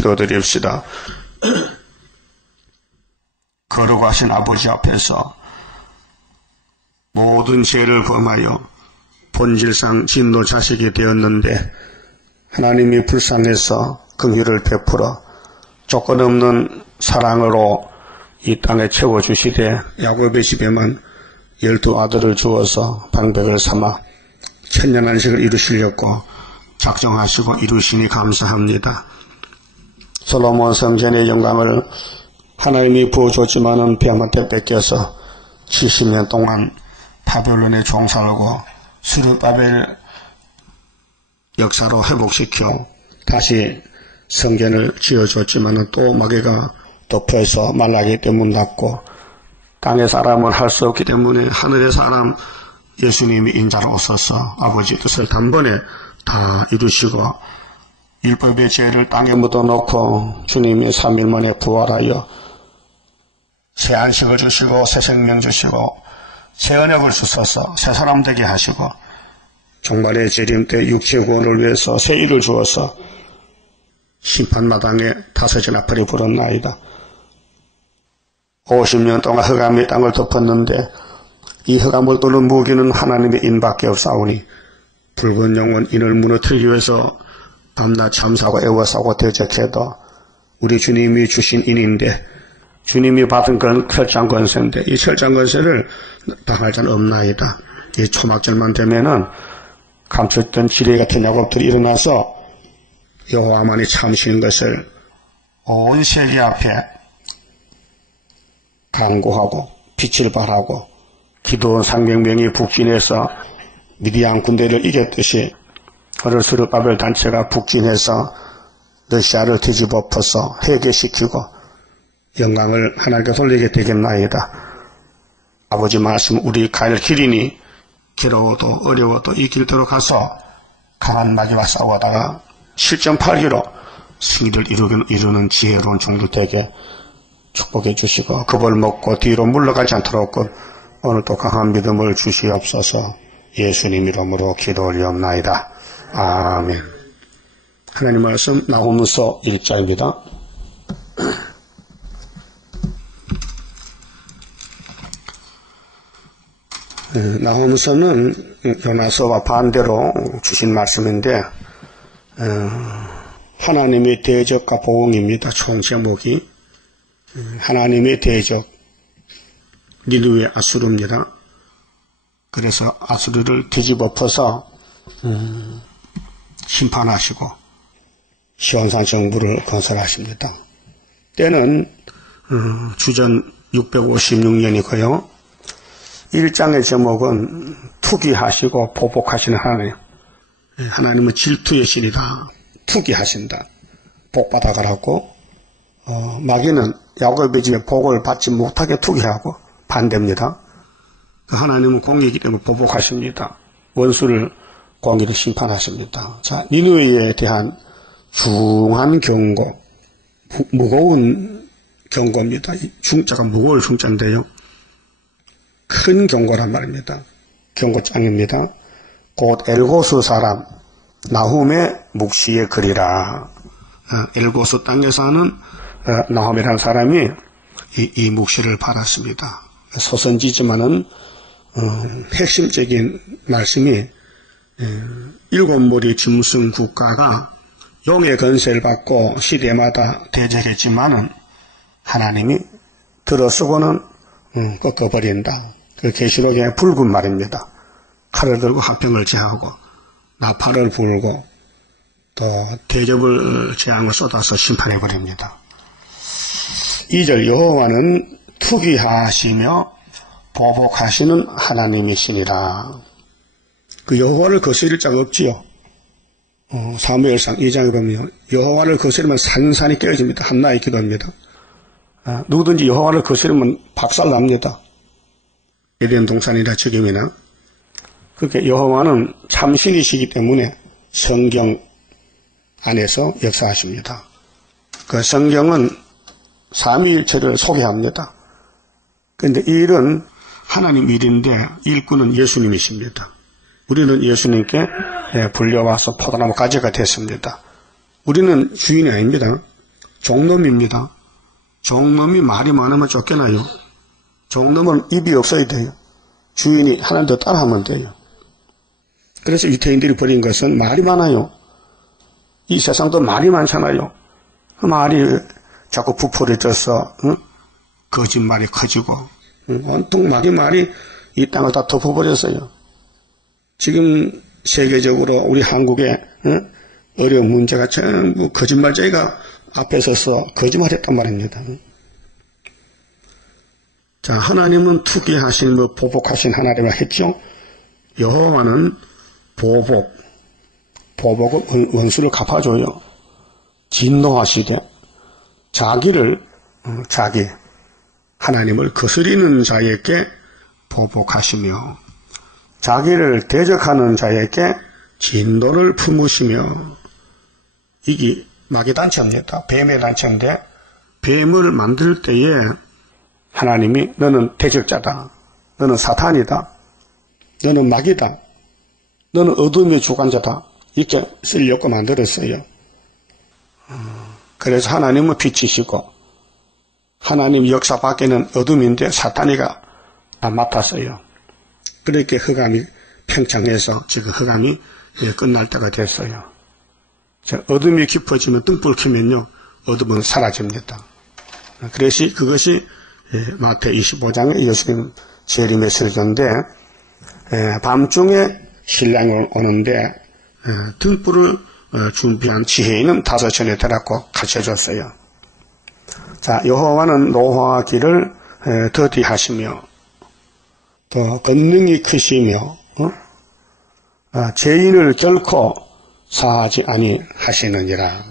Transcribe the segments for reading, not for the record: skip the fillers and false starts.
기도드립시다. 거룩하신 아버지 앞에서 모든 죄를 범하여 본질상 진노 자식이 되었는데 하나님이 불쌍해서 긍휼을 베풀어 조건 없는 사랑으로 이 땅에 채워주시되 야곱의 집에만 12아들을 주어서 방백을 삼아 천년안식을 이루시려고 작정하시고 이루시니 감사합니다. 솔로몬 성전의 영광을 하나님이 부어줬지만은 베한테 뺏겨서 70년 동안 바벨론에 종살고 스룹바벨 역사로 회복시켜 다시 성전을 지어줬지만은 또 마귀가 덮여서 말라기 때문 닫고 땅의 사람은 할 수 없기 때문에 하늘의 사람 예수님이 인자로 오셔서 아버지 뜻을 단번에 다 이루시고 율법의 죄를 땅에 묻어놓고 주님이 3일 만에 부활하여 새 안식을 주시고 새 생명 주시고 새 언약을 주셔서 새 사람 되게 하시고 종말의 재림 때 육체 구원을 위해서 새 일을 주어서 심판마당에 다섯째 나팔이 불었나이다. 50년 동안 흑암이 땅을 덮었는데 이 흑암을 뚫는 무기는 하나님의 인밖에 없사오니 붉은 영혼 인을 무너뜨리기 위해서 밤낮 참사고 애워싸고 대적해도 우리 주님이 주신 인인데 주님이 받은 그런 철장 권세인데 이 철장 권세를 당할 자는 없나이다. 이 초막절만 되면은 감췄던 지뢰 같은 야곱들이 일어나서 여호와만이 참으시는 것을 온 세계 앞에 강구하고 빛을 발하고 기도원 상병명이 북진해서 미디안 군대를 이겼듯이 그를 스룹바벨 단체가 북진해서 러시아를 뒤집어 엎어서 해계시키고 영광을 하나님께 돌리게 되겠나이다. 아버지 말씀 우리 갈 길이니 괴로워도 어려워도 이 길대로 가서 강한 마귀와 싸우다가 7.8기로 승리를 이루는 지혜로운 종들 되게 축복해 주시고 겁을 먹고 뒤로 물러가지 않도록 오늘도 강한 믿음을 주시옵소서. 예수님 이름으로 기도 올리옵나이다. 아멘. 하나님 말씀 나홈서 1장입니다. 나홈서는 요나서와 반대로 주신 말씀인데 하나님의 대적과 보응입니다. 총 제목이 하나님의 대적 니느웨 아수르입니다. 그래서 아수르를 뒤집어 엎어서 심판하시고 시온산 정부를 건설하십니다. 때는 주전 656년이고요. 1장의 제목은 투기하시고 보복하시는 하나님. 하나님은 질투의 신이다. 투기하신다. 복받아가라고. 마귀는 야곱의 집에 복을 받지 못하게 투기하고 반대입니다. 하나님은 공의이기 때문에 보복하십니다. 원수를 공의로 심판하십니다. 자, 니느웨에 대한 중한 경고, 무거운 경고입니다. 중자가 무거울 중자인데요. 큰 경고란 말입니다. 경고장입니다. 곧 엘고스 사람 나훔의 묵시의 글이라. 엘고스 땅에 사는 나훔이라는 사람이 이 묵시를 받았습니다. 소선지지만은 핵심적인 말씀이 일곱 무리 짐승 국가가 용의 건세를 받고 시대마다 대적했지만은 하나님이 들어쓰고는 꺾어버린다. 그 계시록의 붉은 말입니다. 칼을 들고 화평을 제하고 나팔을 불고 또 대접을 재앙을 쏟아서 심판해버립니다. 2절 여호와는 투기하시며 보복하시는 하나님이시니라. 그 여호와를 거스릴 자가 없지요. 사무엘상 2장에 보면 여호와를 거스르면 산산이 깨어집니다. 한나의 기도입니다. 누구든지 여호와를 거스르면 박살납니다. 에덴 동산이나 지금이나. 그렇게 여호와는 참신이시기 때문에 성경 안에서 역사하십니다. 그 성경은 삼위일체를 소개합니다. 그런데 이 일은 하나님 일인데 일꾼은 예수님이십니다. 우리는 예수님께 불려와서 포도나무 가지가 됐습니다. 우리는 주인이 아닙니다. 종놈입니다. 종놈이 말이 많으면 쫓겨나요. 종놈은 입이 없어야 돼요. 주인이 하나님 더 따라하면 돼요. 그래서 유태인들이 벌인 것은 말이 많아요. 이 세상도 말이 많잖아요. 그 말이 자꾸 부풀어 져서 거짓말이 커지고 온통 말이 이 땅을 다 덮어버렸어요. 지금 세계적으로 우리 한국의 어려운 문제가 전부 거짓말쟁이가 앞에 서서 거짓말했단 말입니다. 자, 하나님은 투기하신 보복하신 하나님을 했죠. 여호와는 보복은 원수를 갚아줘요. 진노하시되 하나님을 거스리는 자에게 보복하시며 자기를 대적하는 자에게 진노를 품으시며. 이게 마귀 단체입니다. 뱀의 단체인데 뱀을 만들 때에 하나님이 너는 대적자다. 너는 사탄이다. 너는 마귀다. 너는 어둠의 주관자다. 이렇게 쓰려고 만들었어요. 그래서 하나님은 빛이시고 하나님 역사 밖에는 어둠인데 사탄이가 다 맡았어요. 그렇게 흑암이 팽창해서 지금 흑암이 끝날 때가 됐어요. 어둠이 깊어지면 등불을 켜면요 어둠은 사라집니다. 그래서 그것이 마태 25장에 예수님 재림의 설교인데 밤중에 신랑이 오는데 등불을 준비한 지혜인은 5전에 데려고 가르쳐줬어요. 자, 여호와는 노하기를 더디하시며 또 권능이 크시며 죄인을 결코 사하지 아니하시느니라.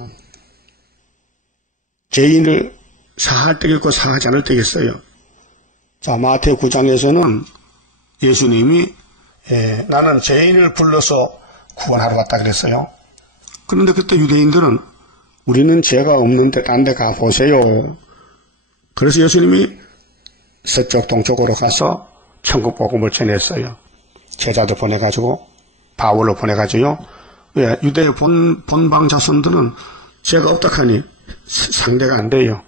죄인을 사할 때겠고 사하지 않을 때겠어요. 자, 마태 9장에서는 예수님이 나는 죄인을 불러서 구원하러 왔다 그랬어요. 그런데 그때 유대인들은 우리는 죄가 없는데 딴 데 가보세요. 그래서 예수님이 서쪽 동쪽으로 가서 천국 복음을 전했어요. 제자들 보내가지고 바울을 보내가지고요. 왜? 유대의 본방 자손들은 죄가 없다 하니 상대가 안 돼요.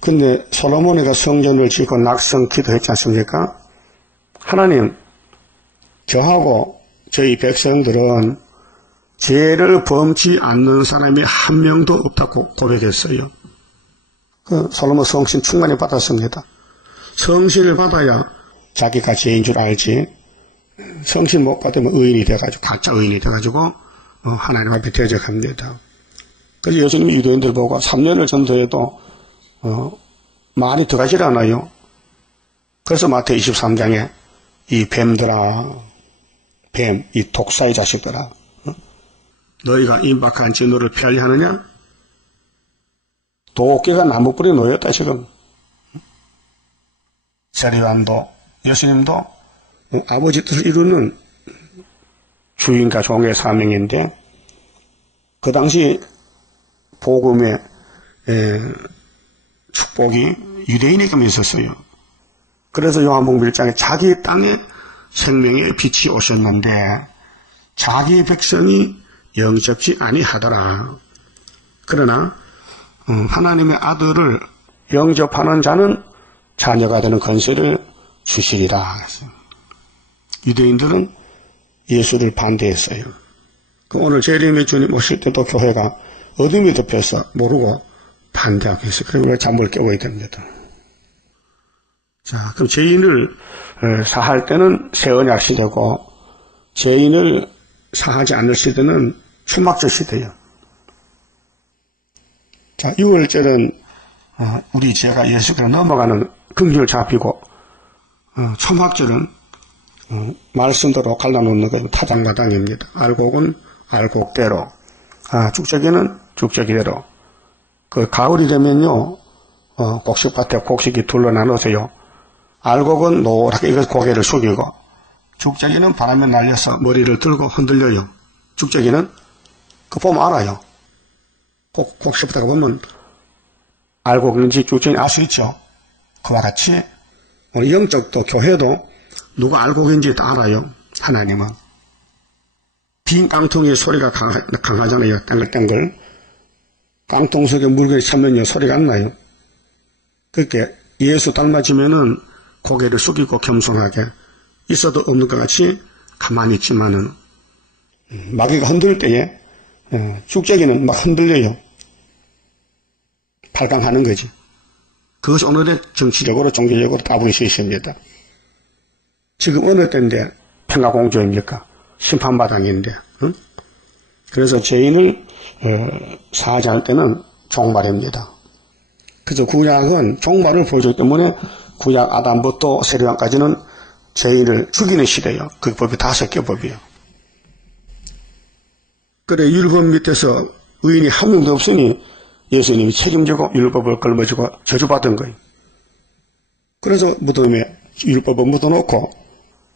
근데 솔로몬이가 성전을 짓고 낙성 기도했지 않습니까? 하나님, 저하고 저희 백성들은 죄를 범치 않는 사람이 한 명도 없다고 고백했어요. 그 솔로몬 성신 충만히 받았습니다. 성신을 받아야 자기가 죄인 줄 알지. 성신 못 받으면 의인이 돼가지고 가짜 의인이 돼가지고 하나님 앞에 대적합니다. 그래서 예수님이 유대인들 보고 3년을 전도해도 말이 들어가질 않아요. 그래서 마태 23장에 이 뱀들아, 뱀, 이 독사의 자식들아, 너희가 임박한 진노를 피하려 하느냐? 도끼가 나무뿌리에 놓였다 지금. 세례요한도 예수님도 아버지 뜻을 이루는 주인과 종의 사명인데 그 당시 복음의 축복이 유대인에게만 있었어요. 그래서 요한복음 1장에 자기 땅에 생명의 빛이 오셨는데 자기 백성이 영접지 아니하더라. 그러나 하나님의 아들을 영접하는 자는 자녀가 되는 권세를 주시리라. 유대인들은 예수를 반대했어요. 오늘 재림의 주님 오실 때도 교회가 어둠이 덮여서 모르고 반대하고 있어요. 그러면 잠을 깨워야 됩니다. 자, 그럼 죄인을 사할 때는 새 언약 시대고 죄인을 사하지 않을 시대는 초막절 시대예요. 자, 6월절은 우리 죄가 예수께로 넘어가는 긍휼 잡히고 초막절은 말씀대로 갈라놓는 거예요. 타당마당입니다. 알곡은 알곡대로, 죽저기는 죽저기대로. 그 가을이 되면요, 곡식밭에 곡식이 둘러 나눠져요. 알곡은 노랗게 이거 고개를 숙이고, 죽저기는 바람에 날려서 머리를 들고 흔들려요. 죽저기는 그 보면 알아요. 곡식밭에 보면 알곡인지 죽저기인지 알 수 있죠. 그와 같이 우리 영적도 교회도 누가 알곡인지 다 알아요. 하나님은. 빈 깡통의 소리가 강하잖아요. 땡글땡글. 깡통 속에 물건이 차면요, 소리가 안 나요. 그렇게 예수 닮아지면은 고개를 숙이고 겸손하게 있어도 없는 것 같이 가만히 있지만은, 마귀가 흔들 때에, 쭉제기는 막 흔들려요. 발광하는 거지. 그것이 오늘의 정치적으로, 종교적으로 따분히 실시입니다. 지금 어느 때인데 평화공조입니까? 심판바닥인데, 응? 그래서 죄인을 사하할 때는 종말입니다. 그래서 구약은 종말을 보여주기 때문에 구약 아담부터 세례왕까지는 죄인을 죽이는 시대예요. 그 법이 5개 법이에요. 그래 율법 밑에서 의인이 한 명도 없으니 예수님이 책임지고 율법을 걸머지고 저주받은 거예요. 그래서 무덤에 율법을 묻어놓고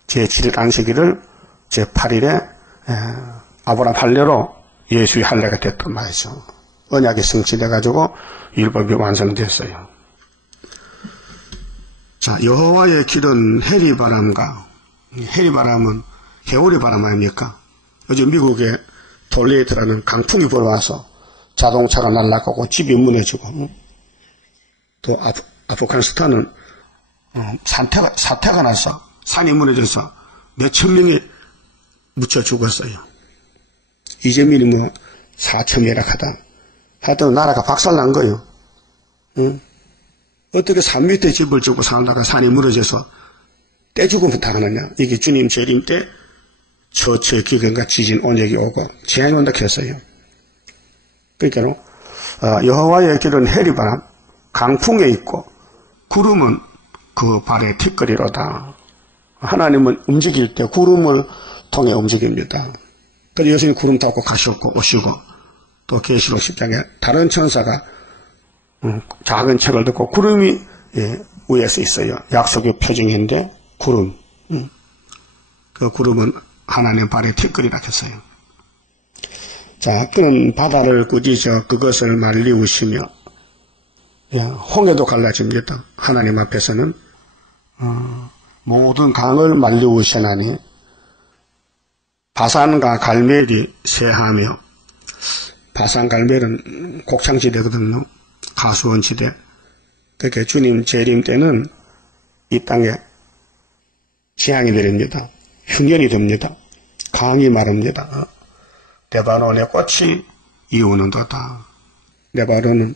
제7일 안식일을 제8일에 아브라함 할례로 예수의 할례가 됐단 말이죠. 언약이 성취돼가지고 율법이 완성됐어요. 자, 여호와의 길은 해리바람과, 해리바람은 해오리 바람 아닙니까? 요즘 미국에 돌레이트라는 강풍이 불어와서 자동차가 날아가고 집이 무너지고, 또 아프가니스탄은 사태가 나서 산이 무너져서 몇천 명이 묻혀 죽었어요. 이재민이 4천이라 하여튼 나라가 박살난 거예요. 응? 어떻게 산 밑에 집을 짓고 살다가 산이 무너져서 떼죽음을 당하느냐. 이게 주님 재림 때 저체 기근과 지진 온역이 오고 재앙이 온다 했어요. 그러니까 여호와의 길은 해리바람, 강풍에 있고 구름은 그 발의 티끌이로다. 하나님은 움직일 때 구름을 통해 움직입니다. 그래서 예수님 구름 타고 가셨고 오시고 또 계시록 10장에 다른 천사가 작은 책을 듣고 구름이 위에서 있어요. 약속의 표징인데 구름. 그 구름은 하나님 발의 티끌이라 했어요. 자, 그는 바다를 꾸짖어 그것을 말리우시며 홍해도 갈라집니다. 하나님 앞에서는 모든 강을 말리우시나니 바산과 갈멜이 쇠하며 바산 갈멜은 곡창지대거든요. 가수원지대. 그렇게 주님 재림 때는 이 땅에 재앙이 내립니다. 흉년이 됩니다. 강이 마릅니다. 레바논의 꽃이 이우는도다. 레바논은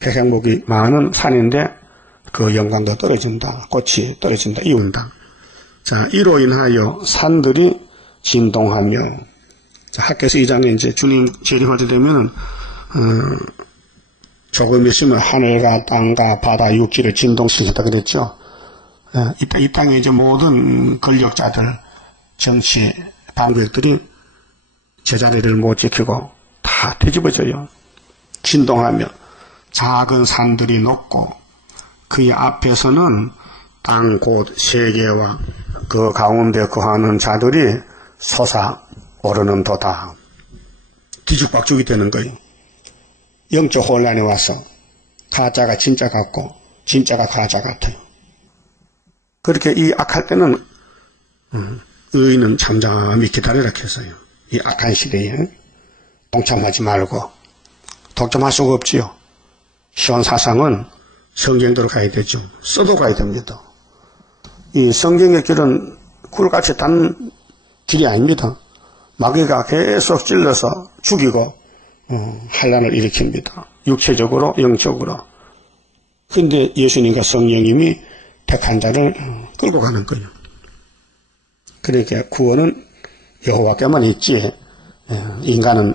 백향목이 많은 산인데 그 영광도 떨어진다. 꽃이 떨어진다. 이운다. 자, 이로 인하여 산들이 진동하며, 자, 학개서 2장에 이제 주님 재림할 때 되면은 조금 있으면 하늘과 땅과 바다 육지를 진동시켰다 그랬죠. 이 땅에 이제 모든 권력자들, 정치 방백들이 제자리를 못 지키고 다 뒤집어져요. 진동하며 작은 산들이 높고 그의 앞에서는 땅 곧 세계와 그 가운데 거하는 자들이 솟아오르는 도다. 뒤죽박죽이 되는 거예요. 영적 혼란이 와서 가짜가 진짜 같고 진짜가 가짜 같아요. 그렇게 이 악할 때는 의인은 잠잠히 기다리라 했어요. 이 악한 시대에 동참하지 말고 독점할 수가 없지요. 시온사상은 성경대로 가야 되죠. 써도 가야 됩니다. 이 성경의 길은 굴같이 단 길이 아닙니다. 마귀가 계속 찔러서 죽이고 환란을 일으킵니다. 육체적으로 영적으로. 근데 예수님과 성령님이 택한 자를 끌고 가는 거예요. 그러니까 구원은 여호와께만 있지 인간은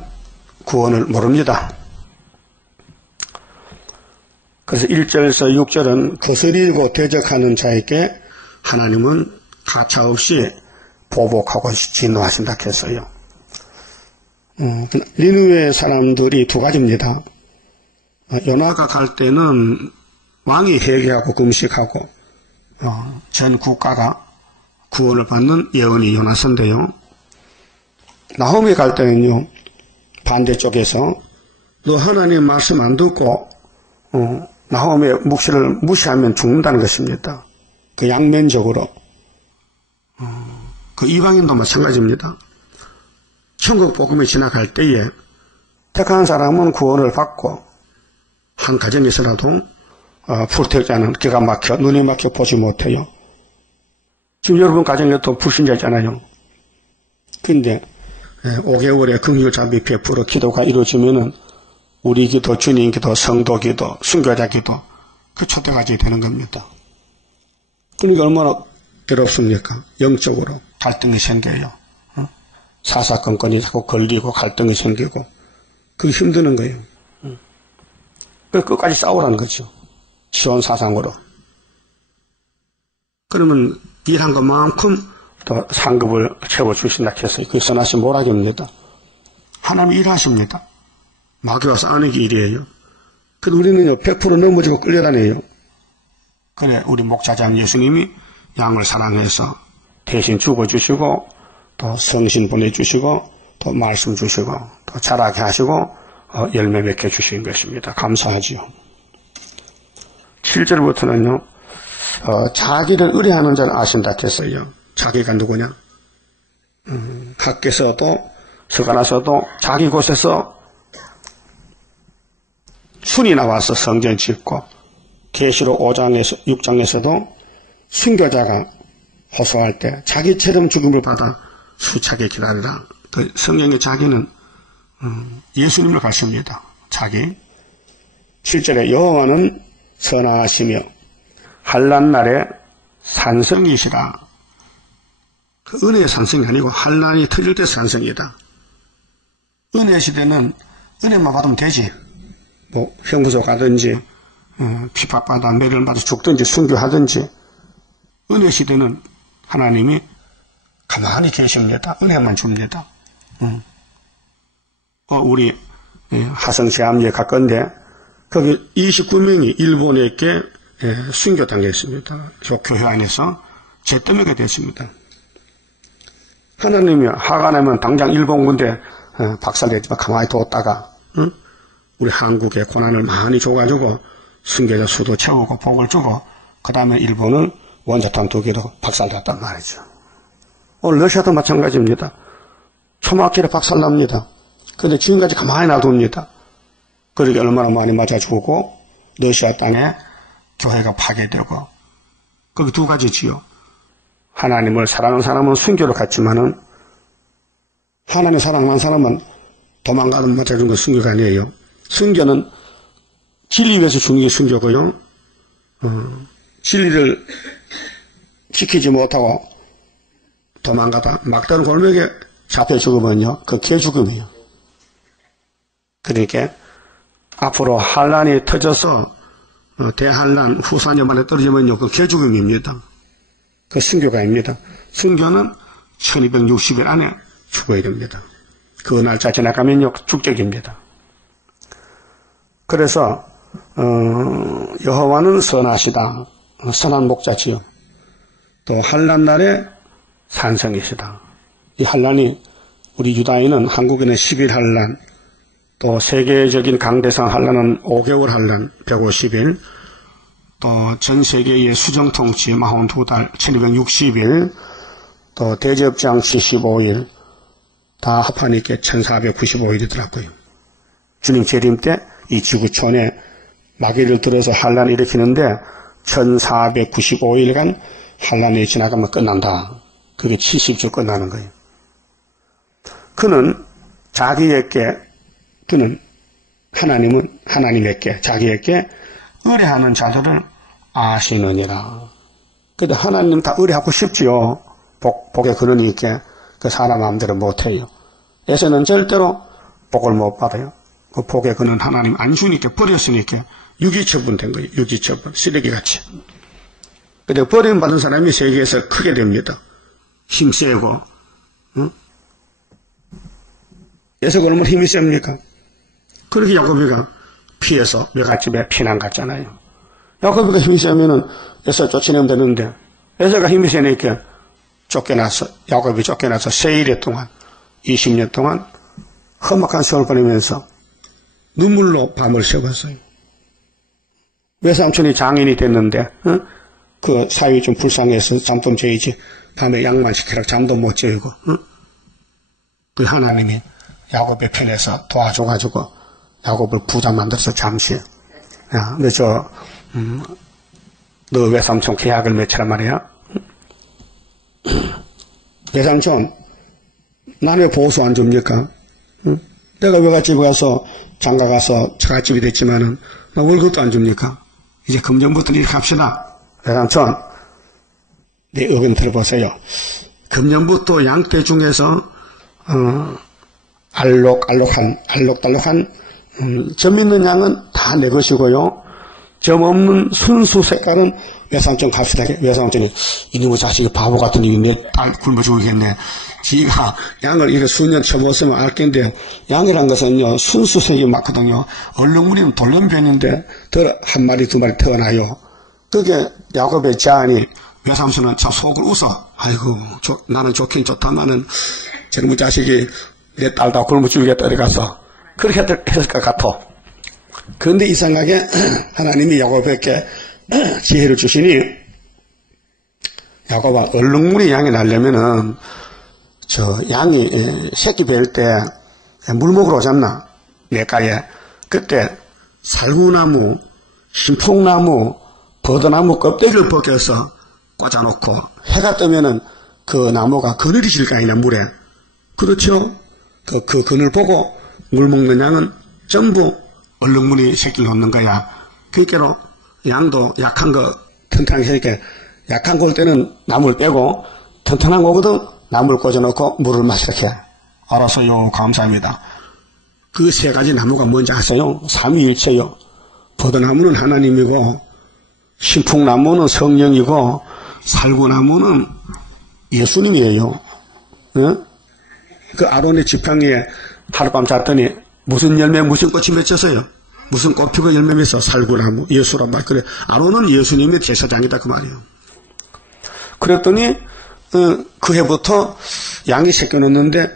구원을 모릅니다. 그래서 1절에서 6절은 거스리고 대적하는 자에게 하나님은 가차없이 보복하고 진노하신다 했어요. 니느웨 사람들이 두 가지입니다. 요나가 갈 때는 왕이 회개하고 금식하고 전 국가가 구원을 받는 예언이 요나서인데요. 나홈이 갈 때는요, 반대쪽에서 너 하나님 말씀 안 듣고 나홈의 묵시를 무시하면 죽는다는 것입니다. 그 양면적으로. 그 이방인도 마찬가지입니다. 천국 복음이 지나갈 때에 택한 사람은 구원을 받고 한 가정에서라도 불택자는 기가 막혀 눈이 막혀 보지 못해요. 지금 여러분 가정에도 불신자잖아요. 근데 5개월의 긍휼 자비 베풀어 기도가 이루어지면은 우리 기도, 주님 기도, 성도 기도, 순교자 기도 그 초대까지 되는 겁니다. 그러니까 얼마나 괴롭습니까? 영적으로 갈등이 생겨요. 사사건건이 자꾸 걸리고 갈등이 생기고 그게 힘드는 거예요. 그래서 끝까지 싸우라는 거죠. 시온 사상으로. 그러면 일한 것만큼 또 상급을 채워주신다 해서 그게 선하신 모락입니다. 하나님 일하십니다. 마귀와 싸우는 게 일이에요. 그래도 우리는요 100% 넘어지고 끌려다녀요. 그래 우리 목자장 예수님이 양을 사랑해서 대신 죽어주시고 또 성신 보내주시고 또 말씀 주시고 또 자라게 하시고 열매 맺게 주신 것입니다. 감사하지요. 7절부터는요 자기를 의뢰하는 자를 아신다 했어요. 자기가 누구냐? 학교에서도 서간에서도 자기 곳에서 순이 나와서 성전 짓고 계시록 5장에서 6장에서도 순교자가 호소할 때 자기처럼 죽음을 받아 수차게 기다리라. 그 성경의 자기는 예수님을 가르칩니다. 자기 7절에 여호와는 선하시며 환난 날에 산성이시라. 그 은혜의 산성이 아니고 환난이 터질 때 산성이다. 은혜 시대는 은혜만 받으면 되지. 뭐 형구소 가든지 핍박받아 매를 맞아 죽든지 순교하든지. 은혜 시대는 하나님이 가만히 계십니다. 은혜만 줍니다. 우리 화성시암리에 갔건데 거기 29명이 일본에게 순교당했습니다. 교회 안에서 죄떠먹게 됐습니다. 하나님이 화가 나면 당장 일본 군대 박살내지만 가만히 뒀다가 우리 한국에 고난을 많이 줘가지고 순교자 수도 채우고 복을 주고 그 다음에 일본은 원자탄 2개로 박살났단 말이죠. 오늘 러시아도 마찬가지입니다. 초막길에 박살납니다. 그런데 지금까지 가만히 놔둡니다. 그러게 얼마나 많이 맞아 죽고 러시아 땅에 교회가 파괴되고 거기 두 가지지요. 하나님을 사랑하는 사람은 순교를 갖지만은 하나님 사랑하는 사람은 도망가는 맞아준 건 순교가 아니에요. 순교는 진리 위해서 죽는 게 순교고요. 진리를 지키지 못하고 도망가다 막다른 골목에 잡혀 죽으면요. 그 개죽음이에요. 그러니까 앞으로 환란이 터져서 대환란 후사년만에 떨어지면요. 그 개죽음입니다. 그 순교가입니다. 순교는 1260일 안에 죽어야 됩니다. 그 날짜 지나가면요. 축적입니다. 그래서 여호와는 선하시다. 선한 목자지요. 또 환란 날에 산성이시다. 이 환란이 우리 유다인은 한국에는 10일 환란, 또 세계적인 강대상 환란은 5개월 환란, 150일, 또 전 세계의 수정통치 42달, 1260일, 또 대접장 75일, 다 합하니까 1495일이더라고요. 주님 재림 때 이 지구촌에 마귀를 들어서 환란을 일으키는데 1495일간 환란이 지나가면 끝난다. 그게 70주 끝나는 거예요. 그는 자기에게, 그는 하나님은 하나님에게, 자기에게 의뢰하는 자들을 아시느니라. 근데 하나님 다 의뢰하고 싶지요. 복의 근원이 있게 그 사람 마음대로 못해요. 에서는 절대로 복을 못 받아요. 그 복의 근원 하나님 안 주니까 버렸으니까 유기처분 된 거예요. 유기처분, 쓰레기같이. 근데 버림받은 사람이 세계에서 크게 됩니다. 힘세고, 에서가 얼마나 힘이 셉니까? 그렇게 야곱이가 피해서 외갓집에 피난 갔잖아요. 야곱이가 힘이 세면은 에서 쫓아내면 되는데, 에서가 힘이 세니까 쫓겨나서, 야곱이 쫓겨나서 세일의 동안, 20년 동안 험악한 세월 보내면서 눈물로 밤을 새웠어요. 외삼촌이 장인이 됐는데, 그 사위 좀 불쌍해서 잠 좀 재이지, 밤에 양만 시키라 잠도 못 재우고, 그 하나님이 야곱의 편에서 도와줘가지고 야곱을 부자 만들어서 잠시 야, 너 외삼촌 계약을 맺히란 말이야? 외삼촌, 나는 왜 보수 안 줍니까? 응? 내가 외갓집에 가서, 장가 가서 처갓집이 됐지만은, 나 월급도 안 줍니까? 이제 금년부터 이렇게 합시다. 외삼촌, 내 의견 들어보세요. 금년부터 양떼 중에서, 알록달록한, 점 있는 양은 다 내 것이고요. 점 없는 순수 색깔은 외삼촌 갑시다. 외삼촌이, 이놈의 자식이 바보 같은 놈이 내 딸 굶어 죽이겠네. 지가 양을 이렇게 수년 쳐봤으면 알 텐데, 양이란 것은요, 순수색이 맞거든요. 얼룩무늬는 돌연변인데, 한 마리, 두 마리 태어나요. 그게 야곱의 제안이, 외삼촌은 참 속을 웃어. 아이고, 나는 좋긴 좋다마는, 저놈의 자식이 내 딸 다 굶어 죽이겠다, 이렇게 가서. 그렇게 했을 것 같아. 그런데 이상하게 하나님이 야곱에게 지혜를 주시니, 야곱아, 얼룩무늬 양이 나려면은, 양이 새끼 뵐 때 물 먹으러 오잖나, 내가에. 그때 살구나무, 신풍나무, 버드나무 껍데기를 벗겨서 꽂아놓고 해가 뜨면은 그 나무가 그늘이 질 거 아니냐, 물에. 그렇죠? 그 그늘 보고 물 먹는 양은 전부 얼룩무늬 새끼를 놓는 거야. 그러니까 양도 약한 거, 튼튼하게 새끼, 약한 거 올 때는 나무를 빼고 튼튼한 거거든 나무를 꽂아놓고 물을 마시게 해. 알았어요. 감사합니다. 그 세 가지 나무가 뭔지 아세요? 삼위일체요. 버드나무는 하나님이고, 신풍나무는 성령이고, 살구나무는 예수님이에요. 네? 그 아론의 지팡이에 하룻밤 잤더니 무슨 열매, 무슨 꽃이 맺혔어요? 무슨 꽃 피고 열매 맺어? 살구나무, 예수란 말. 그래, 아론은 예수님의 제사장이다 그 말이에요. 그랬더니 그 해부터 양이 새끼 넣었는데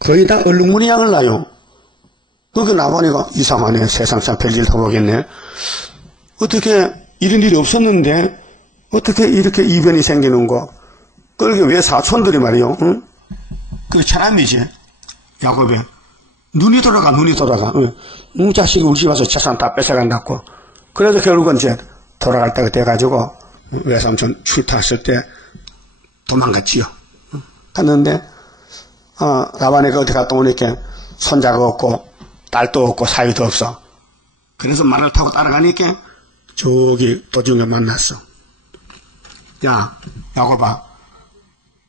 거의 다 얼룩무늬 양을 낳아요. 그게 나보니까 이상하네. 세상 참 별일 다 보겠네. 어떻게 이런 일이 없었는데 어떻게 이렇게 이변이 생기는 거. 그게 왜 사촌들이 말이요. 응? 그 사람이지. 야곱에 눈이 돌아가. 응. 자식이 우리 집 와서 재산 다 뺏어간다고. 그래서 결국은 이제 돌아갈 때가 돼가지고 외삼촌 출타했을 때 도망갔지요. 갔는데 라반이가 어디 갔다 오니까 손자가 없고 딸도 없고 사위도 없어. 그래서 말을 타고 따라가니까 저기 도중에 만났어. 야, 야곱아,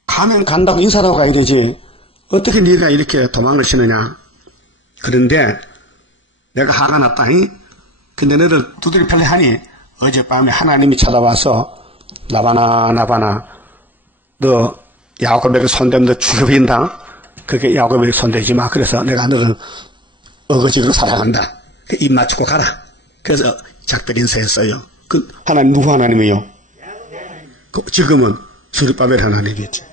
가면 간다고 인사하고 가야 되지. 어떻게 네가 이렇게 도망을 치느냐. 그런데 내가 화가 났다. 근데 너를 두드리 펠레 하니 어젯밤에 하나님이 찾아와서 나바나 너 야곱에게 손대면 너 죽여버린다. 그게 야곱에게 손대지 마. 그래서 내가 너를 어거지로 사랑한다. 입 맞추고 가라. 그래서 작별 인사했어요. 그 하나님 누구 하나님이요? 지금은 스룹바벨 하나님이지.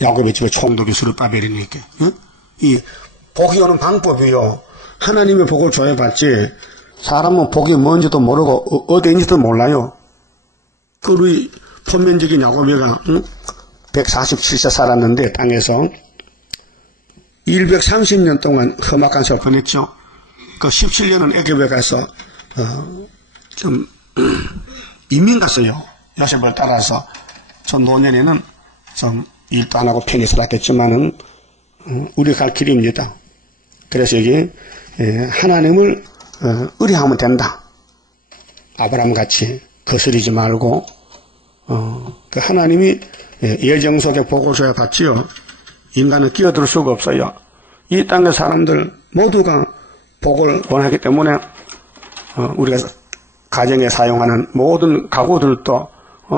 야곱의 집에 총독이 스룹바벨이니까. 응? 이 복이 오는 방법이요. 하나님의 복을 줘야봤지. 사람은 복이 뭔지도 모르고 어디인지도 몰라요. 그 우리 본면적인 야곱이가 147세 살았는데 땅에서 130년 동안 험악한 세월 보냈죠. 그 17년은 애굽에 가서 좀 이민 갔어요. 요셉을 따라서. 전 노년에는 좀 일도 안 하고 편히 살았겠지만은 우리 갈 길입니다. 그래서 여기 하나님을 의뢰하면 된다. 아브라함 같이 거스리지 말고 그 하나님이 예정 속에 복을 줘야 받지요. 인간은 끼어들 수가 없어요. 이 땅의 사람들 모두가 복을 원하기 때문에 우리가 가정에 사용하는 모든 가구들도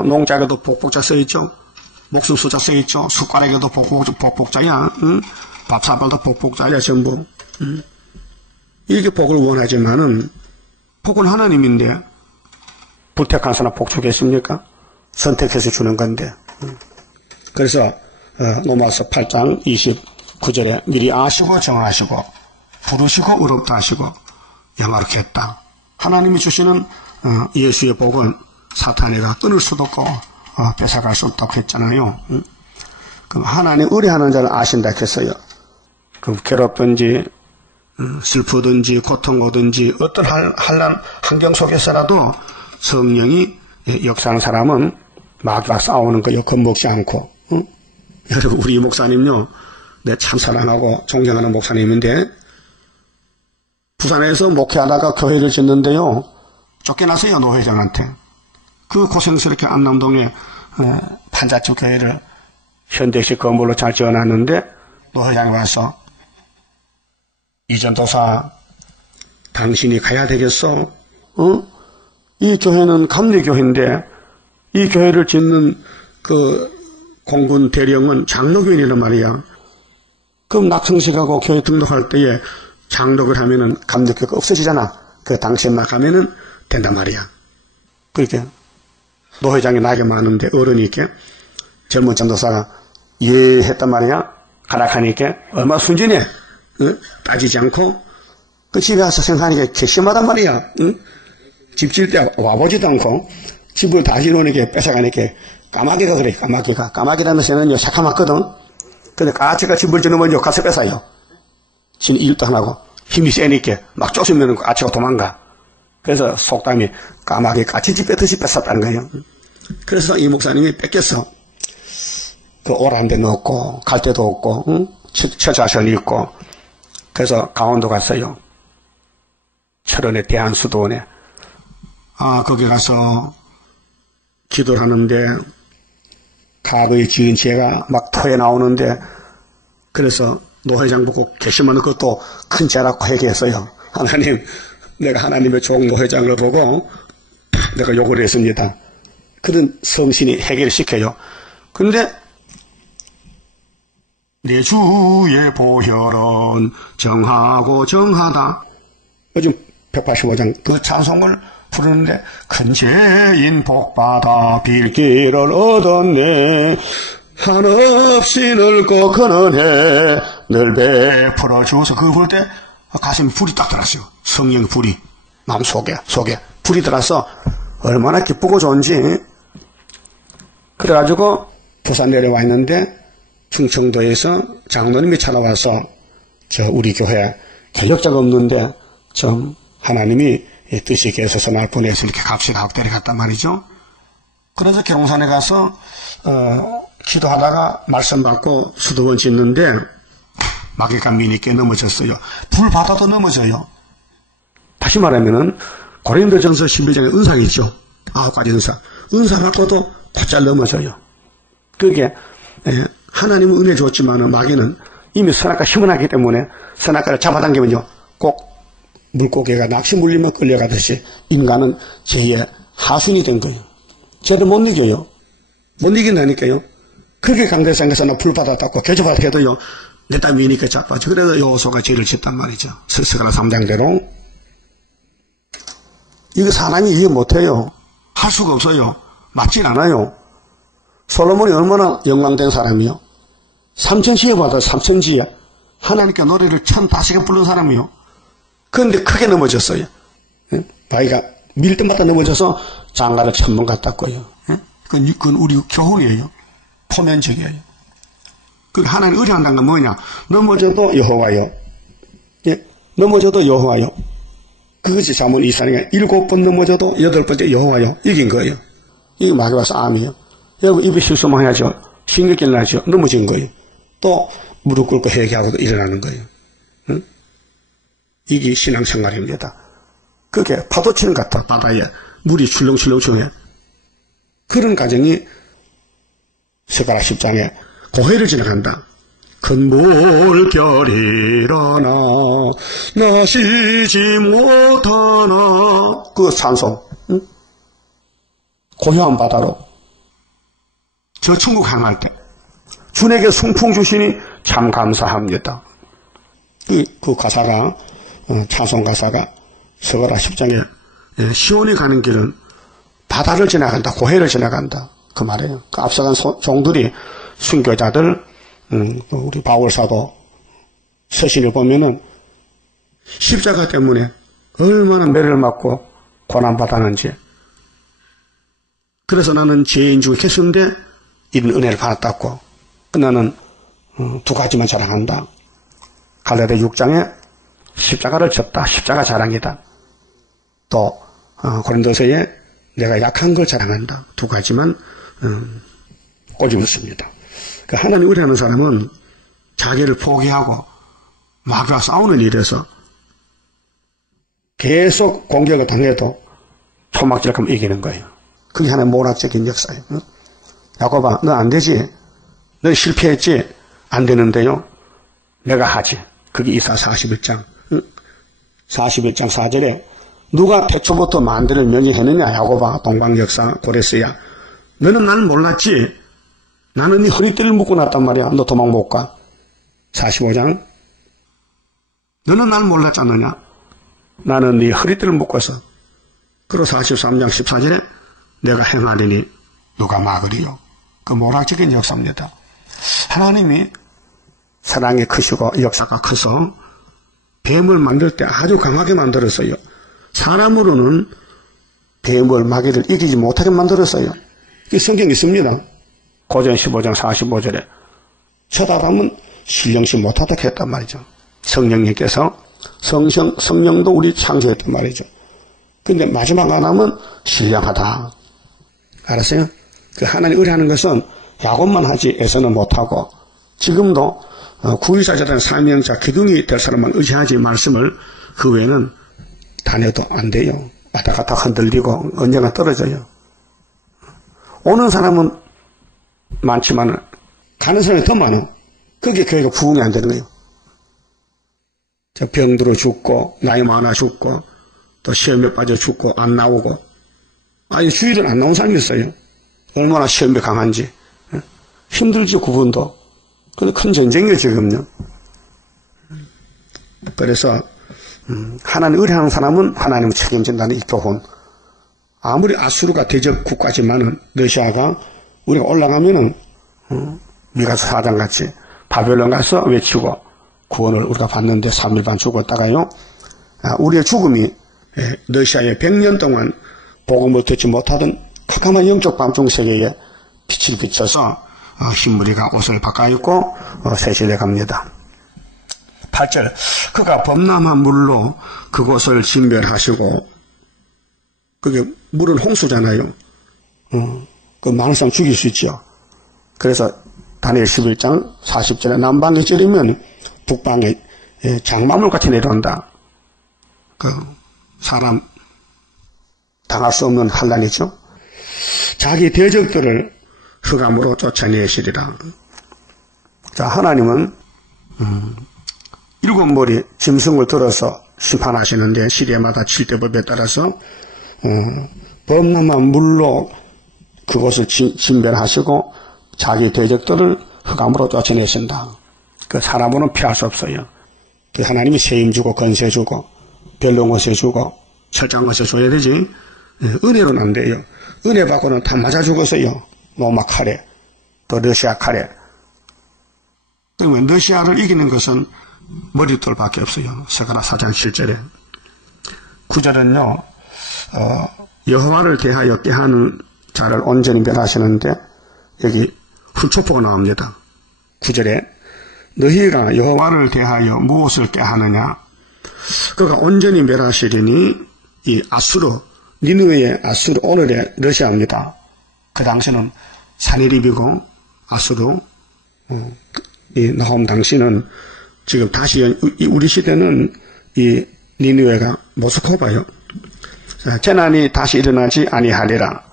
농작에도 복복자 써있죠. 목숨 숫자 써있죠. 숟가락에도 복복자야. 응? 밥사발도 복복자야 전부. 응? 이렇게 복을 원하지만은 복은 하나님인데 불택한 사람 복 주겠습니까? 선택해서 주는 건데. 그래서 로마서 8장 29절에 미리 아시고 정하시고 부르시고 의롭다 하시고 영화롭게 했다. 하나님이 주시는 예수의 복은 사탄이가 끊을 수도 없고 뺏어갈 수 없다고 했잖아요. 그럼 하나님 의뢰하는 자를 아신다 했어요. 그 괴롭든지 슬프든지 고통 오든지 어떤 한란 환경 속에서라도 성령이 역사하는 사람은 마귀와 싸우는 거요. 겁먹지 않고. 여러분, 우리 목사님요, 내 참 사랑하고 존경하는 목사님인데, 부산에서 목회하다가 교회를 짓는데요, 쫓겨났어요, 노회장한테. 그 고생스럽게 안남동에 판잣집 교회를 현대식 건물로 잘 지어놨는데, 노회장이 와서, 이전도사, 당신이 가야 되겠어? 이 교회는 감리교회인데, 이 교회를 짓는 그 공군 대령은 장로교인이란 말이야. 그럼 낙성식하고 교회 등록할 때에 장독을 하면은 감리교가 없어지잖아. 그 당시에 막 하면은 된단 말이야. 그렇게 노회장이 나이가 많은데 어른이 이렇게 젊은 전도사가 예 했단 말이야. 가락하니까 얼마나 순진해. 따지지 않고 그 집에 와서 생각하니까 괘씸하단 말이야. 집 질 때 와보지도 않고 집을 다 지놓으니까 뺏어가니까 까마귀가 그래. 까마귀라는 새는요 새카맣거든. 근데 까치가 집을 지놓으면 가서 뺏어요. 진 일도 안 하고 힘이 세니까 막 쫓으면 까치가 도망가. 그래서 속담이 까마귀 까치집 뺏듯이 뺏었다는 거예요. 그래서 이 목사님이 뺏겼어. 그 오란 데 넣었고 갈 데도 없고 처자설 있고. 그래서 강원도 갔어요. 철원의 대한수도원에. 거기 가서 기도를 하는데 과거에 지은 죄가 막 토해 나오는데, 그래서 노회장 보고 괘씸한 것도 큰 죄라고 회개했어요. 하나님, 내가 하나님의 종 노회장을 보고 내가 욕을 했습니다. 그런 성신이 해결을 시켜요. 근데 내 주의 보혈은 정하고 정하다. 요즘 185장 그 찬송을 부르는데 큰 죄인 복받아 빌기를 얻었네. 한없이 넓고 큰 은혜 늘 베풀어 주어서 그거 볼 때 가슴에 불이 딱 들었어요. 성령의 불이 마음속에 불이 들어서 얼마나 기쁘고 좋은지. 그래가지고 부산 내려와 있는데 충청도에서 장로님이 찾아와서 우리 교회 개혁자가 없는데 좀 하나님이 뜻이 계셔서 날 보내서 이렇게 갑시다 하고 데려갔단 말이죠. 그래서 경산에 가서 기도하다가 말씀 받고 수도원 짓는데 마귀가 미니께 넘어졌어요. 불 받아도 넘어져요. 다시 말하면은 고린도전서 11장에 은사가 있죠. 9가지 은사 받고도 곧잘 넘어져요. 그게 하나님은 은혜 줬지만 마귀는 이미 선악과 힘을 하기 때문에 선악과를 잡아당기면요 꼭 물고기가 낚시 물리면 끌려가듯이 인간은 죄의 하순이 된 거예요. 죄를 못 이겨요. 못 이긴다니까요. 그렇게 강대에 생겨서 나 불 받았다고 개조받아 해도요 내 딸 미니까 자빠져. 그래서 여호수아가 죄를 짓단 말이죠. 스가랴 3장대로. 이거 사람이 이해 못해요. 할 수가 없어요. 맞질 않아요. 솔로몬이 얼마나 영광된 사람이요. 삼천시에 받아 삼천지에 하나님께 노래를 1005개 부른 사람이요. 그런데 크게 넘어졌어요. 바위가 밀 때마다 넘어져서 장가를 1000번 갔다고요. 그건 우리 교훈이에요. 포면적이에요. 그 하나님 의뢰한다는 건 뭐냐? 넘어져도 여호와요. 넘어져도 여호와요. 그것이 잠언 24장에 7번 넘어져도 8번째 여호와요. 이긴 거예요. 이게 마귀와 싸움이에요. 여러분 입에 실수만 해야죠. 신경질 나죠. 넘어진 거예요. 또 무릎 꿇고 회개하고도 일어나는 거예요. 이게 신앙생활입니다. 그게 파도치는 것 같아. 바다에 물이 출렁출렁 중에. 그런 가정이 스가랴 10장에 고해를 지나간다. 큰 물결이 일어나 나 쉬지 못하나. 그 찬송. 고요한 바다로 저 천국 향할 때 주님에게 순풍 주시니 참 감사합니다. 그 가사가 찬송 가사가 스가랴 10장에 시온이 가는 길은 바다를 지나간다. 고해를 지나간다. 그 말이에요. 그 앞서간 종들이 순교자들 우리 바울사도 서신을 보면은 십자가 때문에 얼마나 매를 맞고 고난받았는지. 그래서 나는 죄인 중에 개수인데 이런 은혜를 받았다고. 나는 두 가지만 자랑한다. 갈라디아 6장에 십자가를 졌다. 십자가 자랑이다. 또 고린도서에 내가 약한 걸 자랑한다. 두 가지만 꼬집었습니다. 그 하나님 의뢰하는 사람은 자기를 포기하고 마귀와 싸우는 일에서 계속 공격을 당해도 초막질하면 이기는 거예요. 그게 하나의 모락적인 역사예요. 야곱아, 너 안 되지? 너 실패했지? 안 되는데요. 내가 하지. 그게 이사 41장. 41장 4절에 누가 태초부터 만드를 면제했느냐? 야곱아, 동방역사, 고레스야. 너는 나를 몰랐지? 나는 네 허리띠를 묶고 났단 말이야. 너 도망 못 가. 45장. 너는 날 몰랐지 않느냐? 나는 네 허리띠를 묶어서. 그리고 43장 14절에 내가 행하리니 누가 막으리요. 그 모락적인 역사입니다. 하나님이 사랑이 크시고 역사가 커서 뱀을 만들 때 아주 강하게 만들었어요. 사람으로는 뱀을 마귀를 이기지 못하게 만들었어요. 이 성경에 있습니다. 고전 15장 45절에 쳐다보면 신령시 못하다 했단 말이죠. 성령님께서 성령도 우리 창조했단 말이죠. 근데 마지막 안 하면 신령하다. 알았어요? 그 하나님 의뢰하는 것은 야곱만 하지 에서는 못하고 지금도 구의사자든 사명자 기둥이 될 사람만 의지하지 말씀을 그 외에는 다녀도 안 돼요. 왔다 갔다 흔들리고 언젠가 떨어져요. 오는 사람은 많지만 가는 사람이 더 많아. 그게 교회가 부흥이 안 되는 거예요. 병들어 죽고 나이 많아 죽고 또 시험에 빠져 죽고 안 나오고 아니 주일은 안 나온 사람이 있어요. 얼마나 시험에 강한지. 힘들지 구분도. 근데 큰 전쟁이에요 지금요. 그래서 하나님 의뢰하는 사람은 하나님을 책임진다는 이 교훈. 아무리 아수르가 대적 국가지만은 러시아가 우리가 올라가면은 미가서 4장 같이 바벨론 가서 외치고 구원을 우리가 받는데 3일 반 죽었다가요. 우리의 죽음이 러시아의 100년 동안 복음을 듣지 못하던 캄캄한 영적 밤중 세계에 빛을 비춰서 흰무리가 옷을 바꿔입고 새 시대 갑니다. 8절 그가 범람한 물로 그곳을 진멸하시고 그게 물은 홍수잖아요. 그 많은 사람 죽일 수 있죠. 그래서 다니엘 11장 40절에 남방에 찌르면 북방에 장마물 같이 내려온다. 그 사람 당할 수 없는 환난이죠. 자기 대적들을 흑암으로 쫓아내시리라. 자, 하나님은 일곱 머리 짐승을 들어서 심판하시는데 시대마다 7대 법에 따라서 범람한 물로 그것을 진멸하시고 자기 대적들을 흑암으로 쫓아내신다. 그 사람으로는 피할 수 없어요. 그 하나님이 세임 주고 건세 주고 별로운 것에 주고 철저한 것에 줘야 되지. 은혜로는 안 돼요. 은혜 받고는 다 맞아 죽었어요. 로마 칼에 또 러시아 칼에. 그러면 러시아를 이기는 것은 머리돌밖에 없어요. 스가랴 4장 7절에 9절은요. 여호와를 대하여 꾀하는 자를 온전히 멸하시는데 여기 훌초포가 나옵니다. 9절에 너희가 여호와를 대하여 무엇을 꾀하느냐. 그가 온전히 멸하시리니 이 아수르 니느웨의 아수르 오늘의 러시아입니다. 그 당시는 사내립이고 아수르 이 나홈 당시는 지금 다시 우리 시대는 이 니느웨가 모스크바요. 재난이 다시 일어나지 아니하리라.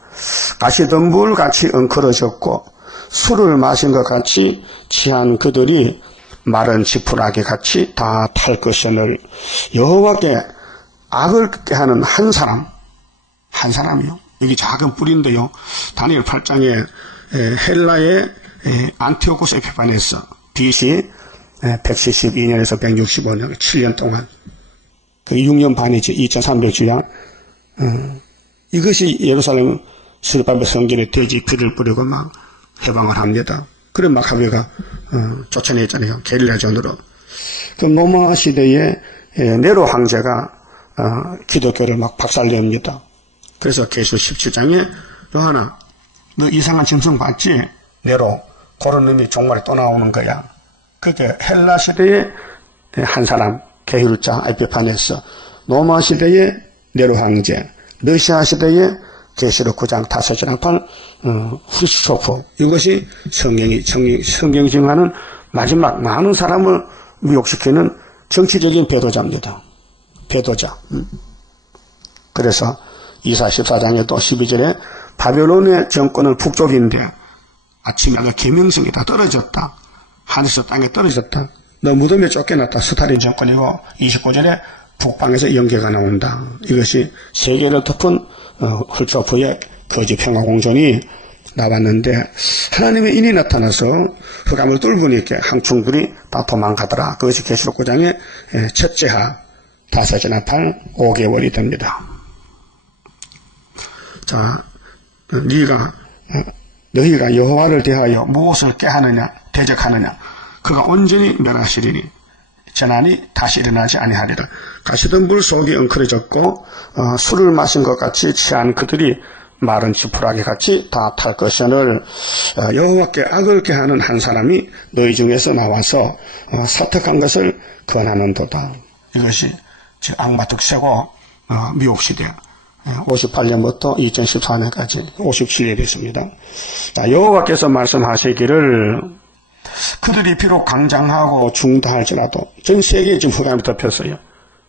가시덤불 같이 엉클어졌고 술을 마신 것 같이 취한 그들이 마른 지푸라기 같이 다 탈 것을 여호와께 악을 깨하는 한 사람이요. 여기 작은 뿔인데요. 다니엘 8장에 헬라의 안티오코스 에피파네스 BC 172년에서 165년 7년 동안 그 6년 반이지 2300주야. 이것이 예루살렘 스룹바벨 성전에 돼지 피를 뿌리고 막 해방을 합니다. 그래 마카베가 쫓아냈잖아요. 게릴라전으로. 그 로마 시대에 네로 황제가 기독교를 막 박살냅니다. 그래서 계수 17장에 요하나 너 이상한 짐승 봤지? 네로 그런 놈이 종말에 또 나오는 거야. 그게 헬라 시대의 한 사람 게으르자 IP판에서 로마 시대의 네로 황제, 러시아 시대의 계시록 9장 5지나팔 후르시초프, 이것이 성경이 증하는 마지막 많은 사람을 미혹시키는 정치적인 배도자입니다. 배도자. 그래서 이사 14장에도 12절에 바벨론의 정권을 북쪽인데 아침에 계명성이 다 떨어졌다. 하늘에서 땅에 떨어졌다. 너 무덤에 쫓겨났다. 스탈린 정권이고 29절에 북방에서 연계가 나온다. 이것이 세계를 덮은 훌초프의 거짓 평화공존이 나왔는데 하나님의 인이 나타나서 흑암을 뚫으니까 항충들이 다 도망가더라. 그것이 계시록 9장의 첫째하 5지나팔 5개월이 됩니다. 자, 너희가 여호와를 대하여 무엇을 꾀하느냐 대적하느냐 그가 온전히 멸하시리니 재난이 다시 일어나지 아니하리라. 가시던 물 속이 엉클어졌고 술을 마신 것 같이 취한 그들이 마른 지푸라기 같이 다 탈 것이오늘 여호와께 악을 꾀하는 한 사람이 너희 중에서 나와서 사특한 것을 권하는도다. 이것이 악마 득세고 미혹시대 58년부터 2014년까지 57년이 있습니다. 자, 여호와께서 말씀하시기를 그들이 비록 강장하고 중다할지라도 전 세계에 지금 흑암이 덮였어요.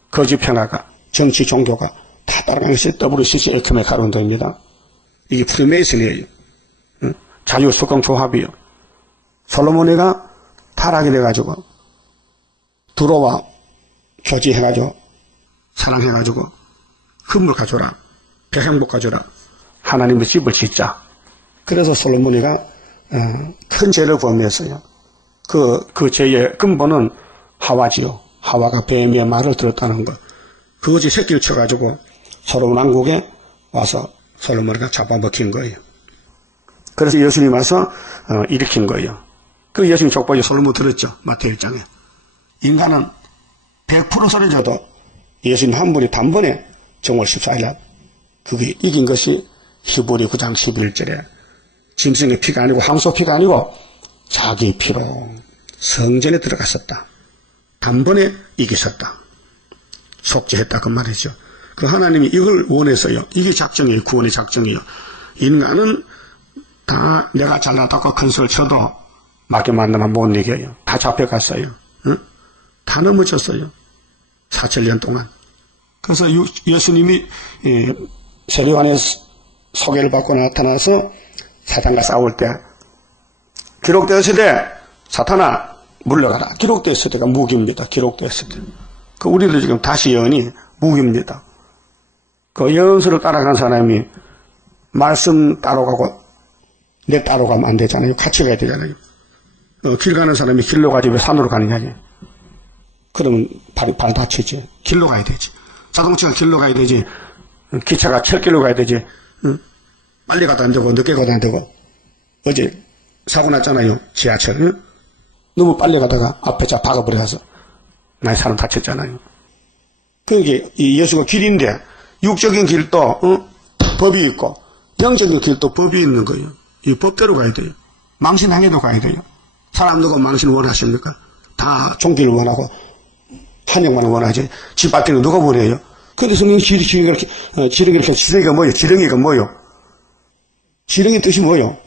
거짓 평화가 정치 종교가 다 따라가는 것이 WCC 에크메 가론도입니다. 이게 프리메이슨이에요. 자유수공 조합이요. 솔로몬이가 타락이 돼가지고 들어와 교제해가지고 사랑해가지고 흠을 가져라. 배행복 가져라. 하나님의 집을 짓자. 그래서 솔로몬이가 큰 죄를 범했어요. 그 죄의 근본은 하와지요. 하와가 뱀의 말을 들었다는 것. 그것이 새끼를 쳐가지고 솔로몬 왕국에 와서 솔로몬이가 잡아먹힌 거예요. 그래서 예수님 와서 일으킨 거예요. 그 예수님 족보에 솔로몬 들었죠. 마태오 1장에. 인간은 100% 쓰러져도 예수님 한 분이 단번에 정월 14일날 그게 이긴 것이 히브리 9장 11절에 짐승의 피가 아니고 항소 피가 아니고 자기 피로 성전에 들어갔었다. 단번에 이기셨다. 속죄했다 그 말이죠. 그 하나님이 이걸 원해서요. 이게 작정이에요. 구원의 작정이에요. 인간은 다 내가 잘나다고 큰소리를 쳐도 맞게 만나면 못 이겨요. 다 잡혀갔어요. 응? 다 넘어졌어요. 4,000년 동안. 그래서 예수님이 세례요한의 소개를 받고 나타나서 사탄과 싸울 때 기록되었을 때 사탄아 물러가라. 기록되었을 때가 무기입니다. 기록되었을 때. 그 우리도 지금 다시 예언이 무기입니다. 그 예언서를 따라간 사람이 말씀 따라가고 내 따라가면 안 되잖아요. 같이 가야 되잖아요. 길 가는 사람이 길로 가지 왜 산으로 가느냐. 그러면 발 다치지. 길로 가야 되지. 자동차가 길로 가야 되지. 기차가 철길로 가야 되지. 빨리 가도 안 되고 늦게 가도 안 되고. 어제 사고 났잖아요. 지하철. 너무 빨리 가다가 앞에 차 박아버려서 나의 사람 다쳤잖아요. 그게 이 예수가 길인데 육적인 길도 법이 있고 영적인 길도 법이 있는 거예요. 이 법대로 가야 돼요. 망신항해도 가야 돼요. 사람 누가 망신 원하십니까? 다 종기를 원하고 한영만을 원하지. 집 밖에는 누가 원해요? 근데 성경 지렁이가 뭐예요? 지렁이가 뭐예요? 지렁이 뜻이 뭐예요?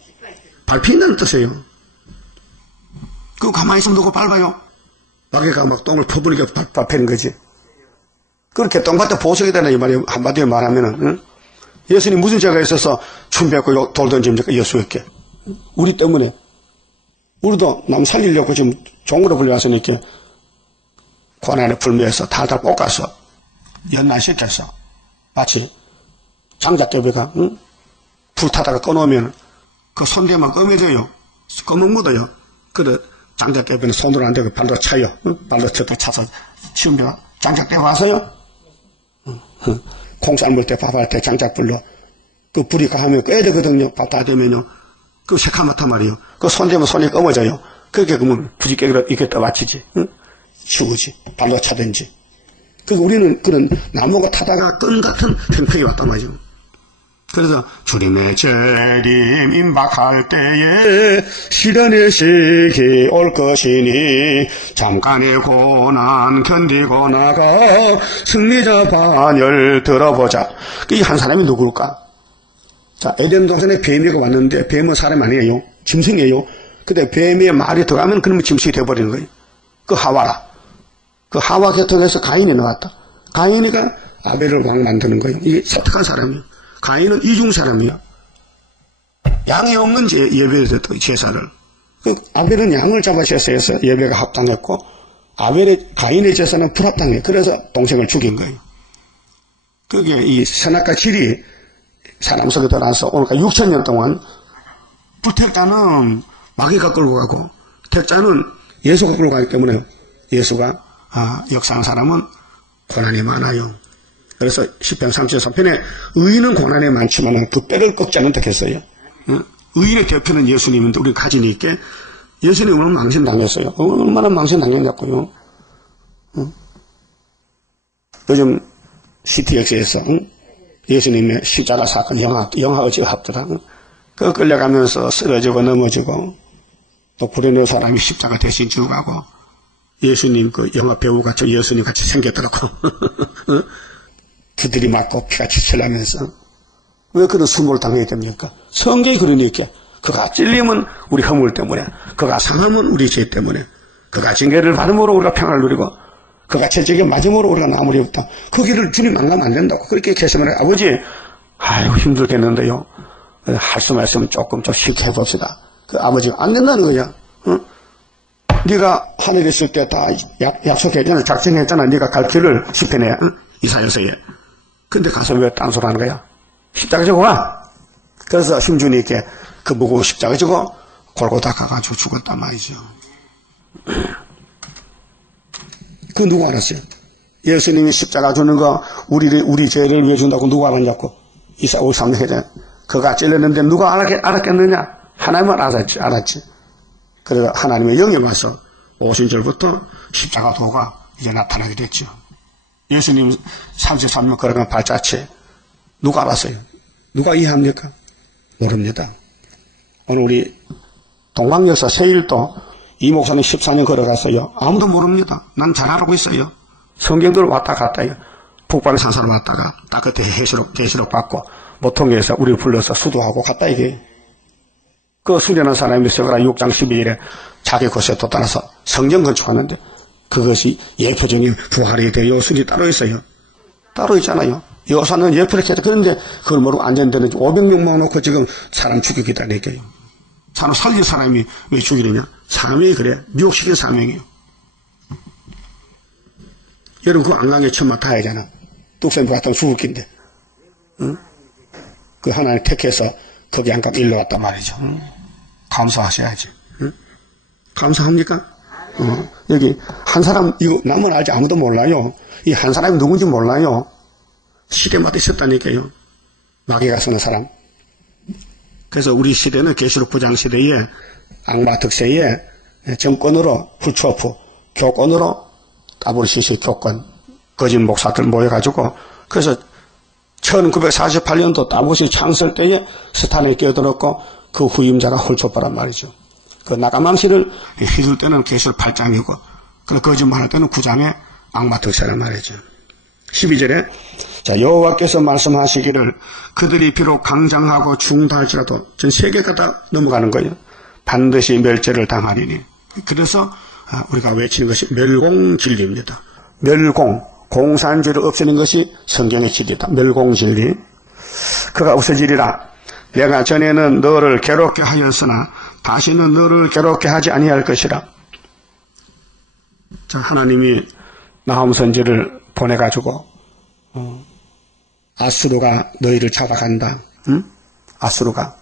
밟힌다는 뜻이에요. 그거 가만히 있으면 누가 밟아요? 마귀가 막 똥을 퍼부니까 밟히는 거지. 그렇게 똥밭에 보석이 되나 이 말이에요. 한마디로 말하면은 응? 예수님 무슨 죄가 있어서 춤 뱉고 돌 던집니까? 예수에게. 우리 때문에. 우리도 남 살리려고 지금 종으로 불려와서 이렇게 고난에 불매해서 달달 볶아서 연난시켜서 마치 장작개비가 불타다가 꺼놓으면 그 손대만 검해져요. 검은 묻어요. 그래 장작개비는 손으로 안 되고 발로 차요. 발로 쳤다 차서 치우면 장작대가 와서요. 콩 삶을 때 밥할 때 장작불로 그 불이 가면 꾀되거든요. 밥 다 되면요. 그 새카맣단 말이에요. 그 손대면 손이 검어져요. 그렇게 그러면 부지깨기로 이렇게 떠받치지. 치우지. 발로 차든지. 그러니까 우리는 그런 나무가 타다가 끈 같은 형편이 왔단 말이죠. 그래서 주님의 재림 임박할 때에 시련의 시기 올 것이니 잠깐의 고난 견디고 나가 승리자 반열 들어보자. 이 한 사람이 누굴까? 자, 에덴 동산에 뱀이가 왔는데 뱀은 사람 아니에요. 짐승이에요. 근데 뱀의 말이 들어가면 그러면 짐승이 돼버리는 거예요. 그 하와라. 그 하와 계통에서 가인이 나왔다. 가인이가 아벨을 왕 만드는 거예요. 이게 선택한 사람이에요. 가인은 이중 사람이야. 양이 없는 예배를 드렸다, 제사를. 아벨은 양을 잡아 제사해서 예배가 합당했고, 가인의 제사는 불합당해. 그래서 동생을 죽인 거예요. 그게 이 선악과 질이 사람 속에 들어와서 오늘까지 6,000년 동안 불택자는 마귀가 끌고 가고, 택자는 예수가 끌고 가기 때문에 예수가, 역사한 사람은 고난이 많아요. 그래서 시편 33편에 의인은 고난이 많지만 그 뼈를 꺾지 않는다 했어요. 의인의 대표는 예수님인데 우리 가진이 있게 예수님은 망신당했어요. 얼마나 망신당했냐고요. 요즘 CTX에서 예수님의 십자가 사건 영화 어찌가 합더라. 그 끌려가면서 쓰러지고 넘어지고 또 불의의 사람이 십자가 대신 죽어가고 예수님 그 영화 배우같이 예수님 같이 생겼더라고. 두드리 맞고 피가 치칠하면서 왜 그런 수모를 당해야 됩니까? 성경이 그러니까 그가 찔림은 우리 허물 때문에, 그가 상함은 우리 죄 때문에, 그가 징계를 받음으로 우리가 평안을 누리고 그가 채찍에 맞음으로 우리가 나무리 없다. 그 길을 주님 안 가면 안 된다고 그렇게 계시면 아버지 아이고 힘들겠는데요. 할 수만 있으면 조금 쉽게 해봅시다. 그 아버지가 안 된다는 거야. 응? 네가 하늘에 있을 때 다 약속했잖아. 작정했잖아. 네가 갈 길을 시편에 이사야서에. 근데 가서 왜 딴소리 하는 거야? 십자가 지고 와. 그래서 힘주님께 그 무거운 십자가 지고 골고다 가가지고 죽었단 말이죠. 그 누가 알았어요? 예수님이 십자가 주는 거 우리 죄를 위해 준다고 누가 알았냐고. 이사 53년 해전. 그가 찔렸는데 누가 알았겠느냐? 하나님은 알았지. 그래서 하나님의 영이 와서 오신 절부터 십자가 도가 이제 나타나게 됐죠. 예수님 33년 걸어간 발자취 누가 알았어요? 누가 이해합니까? 모릅니다. 오늘 우리 동방역사 세일도 이 목사님 14년 걸어갔어요. 아무도 모릅니다. 난 잘 알고 있어요. 성경들 왔다 갔다요. 북방에 산사로 왔다가 딱 그때 계시록 받고 모통에서 우리를 불러서 수도하고 갔다 이게. 그 수련한 사람이 서가라 6장 12절에 자기 곳에 또 따라서 성전 건축하는데 그것이 예표적인 부활이 되어 요술이 따로 있어요. 따로 있잖아요. 요사는 예표를 했다. 그런데 그걸 모르고 안전되는지 500명 모아놓고 지금 사람 죽이고 있다니까요. 사람 살릴 사람이 왜 죽이느냐? 사명이 그래. 미혹시킨 사명이에요. 여러분 그 안강에 천마 타야잖아. 뚝섬 같으면 죽을 낀데. 응? 그 하나님 택해서 거기 안 가면 일로 왔단 말이죠. 감사하셔야지. 응? 감사합니까? 여기 한 사람 이거 남은 알지 아무도 몰라요. 이 한 사람이 누군지 몰라요. 시대마다 있었다니까요. 마귀가 쓰는 사람. 그래서 우리 시대는 계시록 부장 시대에 악마 득세에 정권으로 훌초프, 교권으로 WCC 교권, 거짓 목사들 모여가지고 그래서 1948년도 WCC 창설 때에 스탄에 끼어들었고 그 후임자가 훌초프란 말이죠. 그 나가망시를 휘둘 때는 계시록 8장이고 그 거짓말할 때는 9장에 악마 득세란 말이죠. 12절에 자 여호와께서 말씀하시기를 그들이 비록 강장하고 중다할지라도 전 세계가 다 넘어가는 거예요. 반드시 멸절을 당하리니. 그래서 우리가 외치는 것이 멸공진리입니다. 멸공, 공산주의를 없애는 것이 성경의 진리다. 멸공진리. 그가 없어지리라. 내가 전에는 너를 괴롭게 하였으나 다시는 너를 괴롭게 하지 아니할 것이라. 자 하나님이 나훔 선지를 보내가지고 아수르가 너희를 잡아간다. 응? 아수르가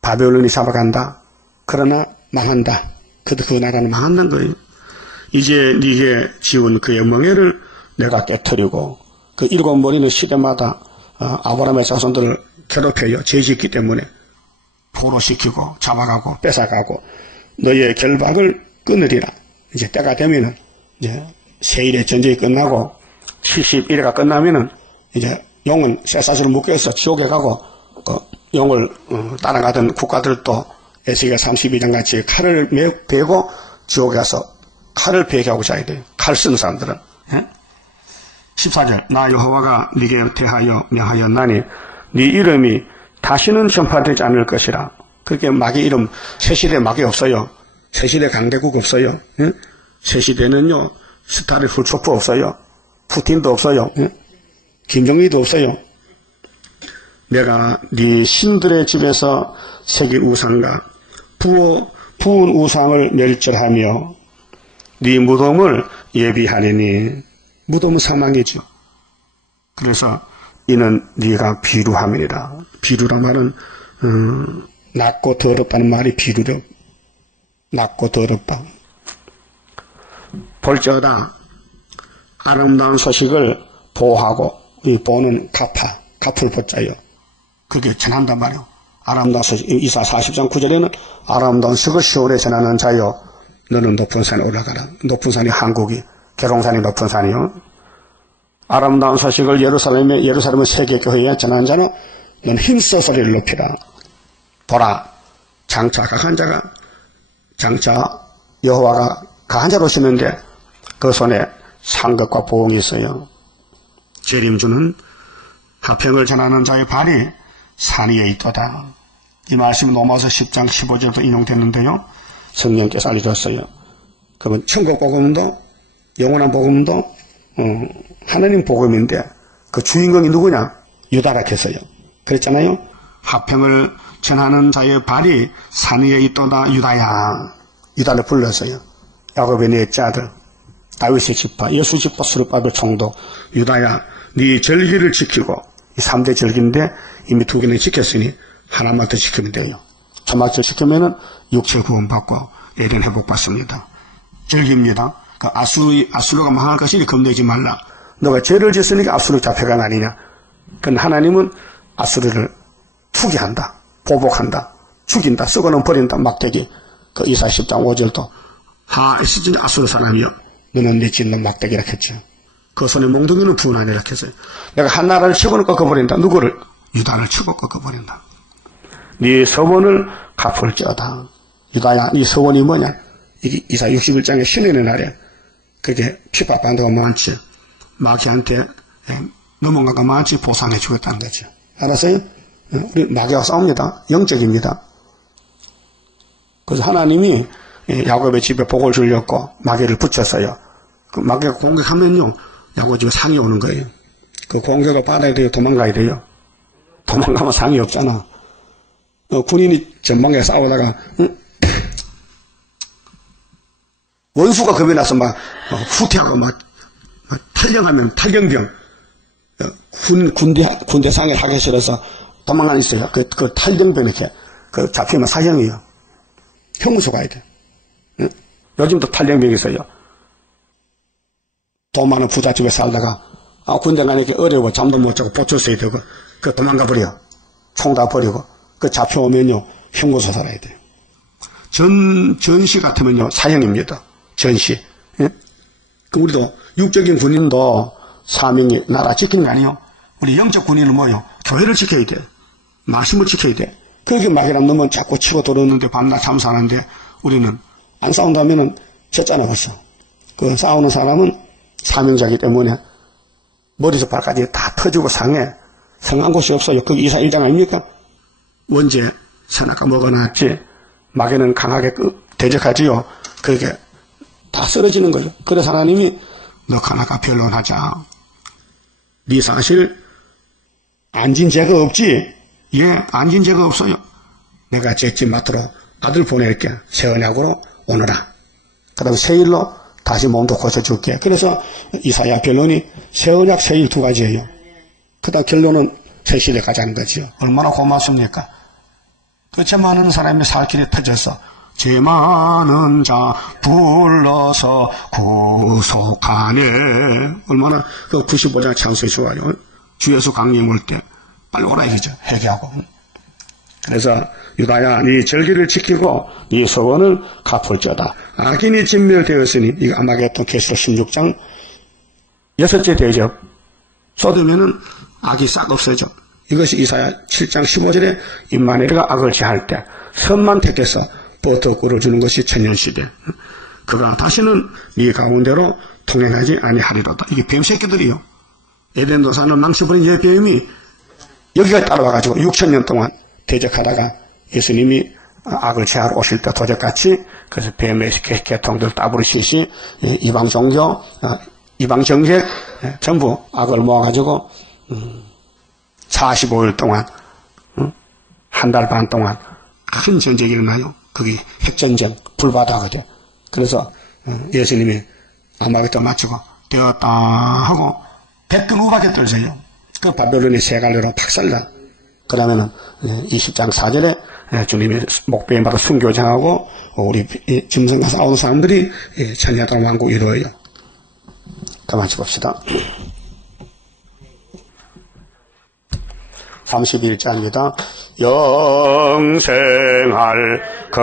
바벨론이 잡아간다. 그러나 망한다. 그 나라는 망한다는 거예요. 이제 네게 지은 그의 멍에를 내가 깨뜨리고 그 일곱 머리는 시대마다 아브라함의 자손들을 괴롭혀요. 죄짓기 때문에 포로시키고 잡아가고 뺏어가고 너희의 결박을 끊으리라. 이제 때가 되면은 이제 세일의 전쟁이 끝나고 71회가 끝나면은 이제 용은 쇠사슬을 묶여서 지옥에 가고 용을 따라가던 국가들도 에스겔 32장 같이 칼을 베고 지옥에 가서 칼을 베게 하고 자야 돼요. 칼 쓰는 사람들은. 예? 14절 나 여호와가 네게 대하여 명하였나니 네 이름이 다시는 전파되지 않을 것이라. 그렇게 마귀 이름 새시대 마귀 없어요. 새시대 강대국 없어요. 예? 새시대는요 스타릴 훌초프 없어요. 푸틴도 없어요. 예? 김정일도 없어요. 내가 네 신들의 집에서 새긴 우상과 부은 우상을 멸절하며 네 무덤을 예비하리니 무덤은 사망이죠. 그래서 이는 네가 비루함이니라. 비루란 말은 낮고 더럽다는 말이 비루력. 낮고 더럽다. 볼지어다 아름다운 소식을 보하고 이 보는 갚을 보자요. 그렇게 전한단 말이요. 아름다운 소식 이사 40장 9절에는 아름다운 소식을 시온에 전하는 자요. 너는 높은 산에 올라가라. 높은 산이 한국이 계룡산이 높은 산이요. 아름다운 소식을 예루살렘의 세계교회에 전하는 자는 넌 힘써 소리를 높이라. 보라 장차 강한 자가 장차 여호와가 강한 자로 오시는데 그 손에 상급과 보응이 있어요. 재림주는 화평을 전하는 자의 발이 산 위에 있도다. 이 말씀은 로마서 10장 15절도 인용됐는데요. 성령께서 알려줬어요. 그러면 천국 복음도 영원한 복음도 하나님 복음인데 그 주인공이 누구냐? 유다라 했어요. 그랬잖아요. 화평을 전하는 자의 발이 산 위에 있도다. 유다야. 유다를 불렀어요. 야곱의 넷째 아들 다윗의 지파 여수 지파 스룹바벨 총독 유다야 네 절기를 지키고 이 3대 절기인데 이미 2개는 지켰으니 하나만 더 지키면 돼요. 초막절 지키면은 육체 구원받고 애는 회복받습니다. 절기입니다. 그 아수르가 망할 것이니 겁내지 말라. 너가 죄를 짓으니까 아수르 잡혀간 아니냐. 그건 하나님은 아수르를 투기한다. 보복한다. 죽인다. 썩어는 버린다. 막대기. 그 이사 10장 5절도 하에스진 아수르 사람이여 너는 네 짓는 막대기라 했죠. 그 손에 몽둥이는 분하니라 했어요. 내가 한 나라를 치고는 꺾어버린다. 누구를? 유다를 치고 꺾어버린다. 네 서원을 갚을지어다. 유다야 네 서원이 뭐냐? 이게 이사 61장의 신의 날에 그게 핍박한다고 많지. 마귀한테 넘어간 거 많지 보상해 주겠다는 거죠. 알았어요? 우리 마귀와 싸웁니다. 영적입니다. 그래서 하나님이 야곱의 집에 복을 주려고 마귀를 붙였어요. 그 마귀가 공격하면요, 야곱 집에 상이 오는 거예요. 그 공격을 받아야 돼요, 도망가야 돼요. 도망가면 상이 없잖아. 군인이 전방에 싸우다가 원수가 겁이 나서 막 후퇴하고 막 탈령하면 탈령병 군대 상에 하기 싫어서 도망가는 있어요. 그 탈령병 이렇게 그 잡히면 사형이에요. 형무소 가야 돼. 요즘도 탈령병이 있어요. 돈 많은 부잣집에 살다가 군대 가니까 어려워 잠도 못 자고 보초 써야 되고 그 도망가 버려. 총 다 버리고 그 잡혀오면요 형무소 살아야 돼요. 전시 같으면요 사형입니다. 전시. 예? 우리도 육적인 군인도 사명이 나라 지키는 거 아니에요. 우리 영적 군인은 뭐요? 교회를 지켜야 돼. 말씀을 지켜야 돼. 그렇게 막이랑 놈은 자꾸 치고 들어오는데 밤낮 참사하는데 우리는 안 싸운다면은 졌잖아 벌써. 그 싸우는 사람은 사명자이기 때문에 머리에서 발까지 다 터지고 상해. 성한 곳이 없어요. 거기 이사 1장 아닙니까? 원죄 선악과 먹어놨지. 마귀는 강하게 대적하지요. 그게 다 쓰러지는 거죠. 그래서 하나님이 너 하나가 변론하자. 네 사실 안진 죄가 없지? 예, 안진 죄가 없어요. 내가 죄짓 맡도록 아들 보낼게. 새 언약으로 오너라. 그 다음에 새 일로 다시 몸도 고쳐줄게. 그래서 이사야 변론이 새 언약, 새 일 두 가지예요. 그 다음 결론은 새 시대 가자는 거지요. 얼마나 고맙습니까? 그 죄 많은 사람이 살 길에 터져서 죄 많은 자 불러서 구속하네. 얼마나 그 95장 찬송이 좋아요. 주 예수 강림 올 때 빨리 오라 이거죠. 회개하고. 그래서 유다야 네 절기를 지키고 네 소원을 갚을지어다. 악인이 진멸되었으니 이거 아마겟돈 계시록 16장 6째 대접 쏟으면은 악이 싹 없어져. 이것이 이사야 7장 15절에 임마누엘가 악을 제할 때 선만 택해서 버터 꿀을 주는 것이 천년시대. 그가 다시는 네 가운데로 통행하지 아니하리로다. 이게 뱀 새끼들이요. 에덴 도산을 망쳐버린 이 뱀이 여기까지 따라와가지고 6,000년 동안 대적하다가 예수님이 악을 제하러 오실 때 도적같이 그래서 뱀의 계통들 따부르시시 이방 종교, 이방 정책 전부 악을 모아가지고 45일 동안 한 달 반 동안 큰 전쟁이 일어나요. 그게 핵전쟁, 불바다거든. 그래서 예수님이 아마겟돈 맞추고 되었다 하고 100근 우박에 떨어져요. 그 바벨론이 세 갈래로 박살나. 그러면은 20장 4절에 주님이 목베인 바로 순교장하고 우리 짐승과 싸우는 사람들이 천년동 왕국 이루어요. 가만히 봅시다. 31자입니다. 영생할 그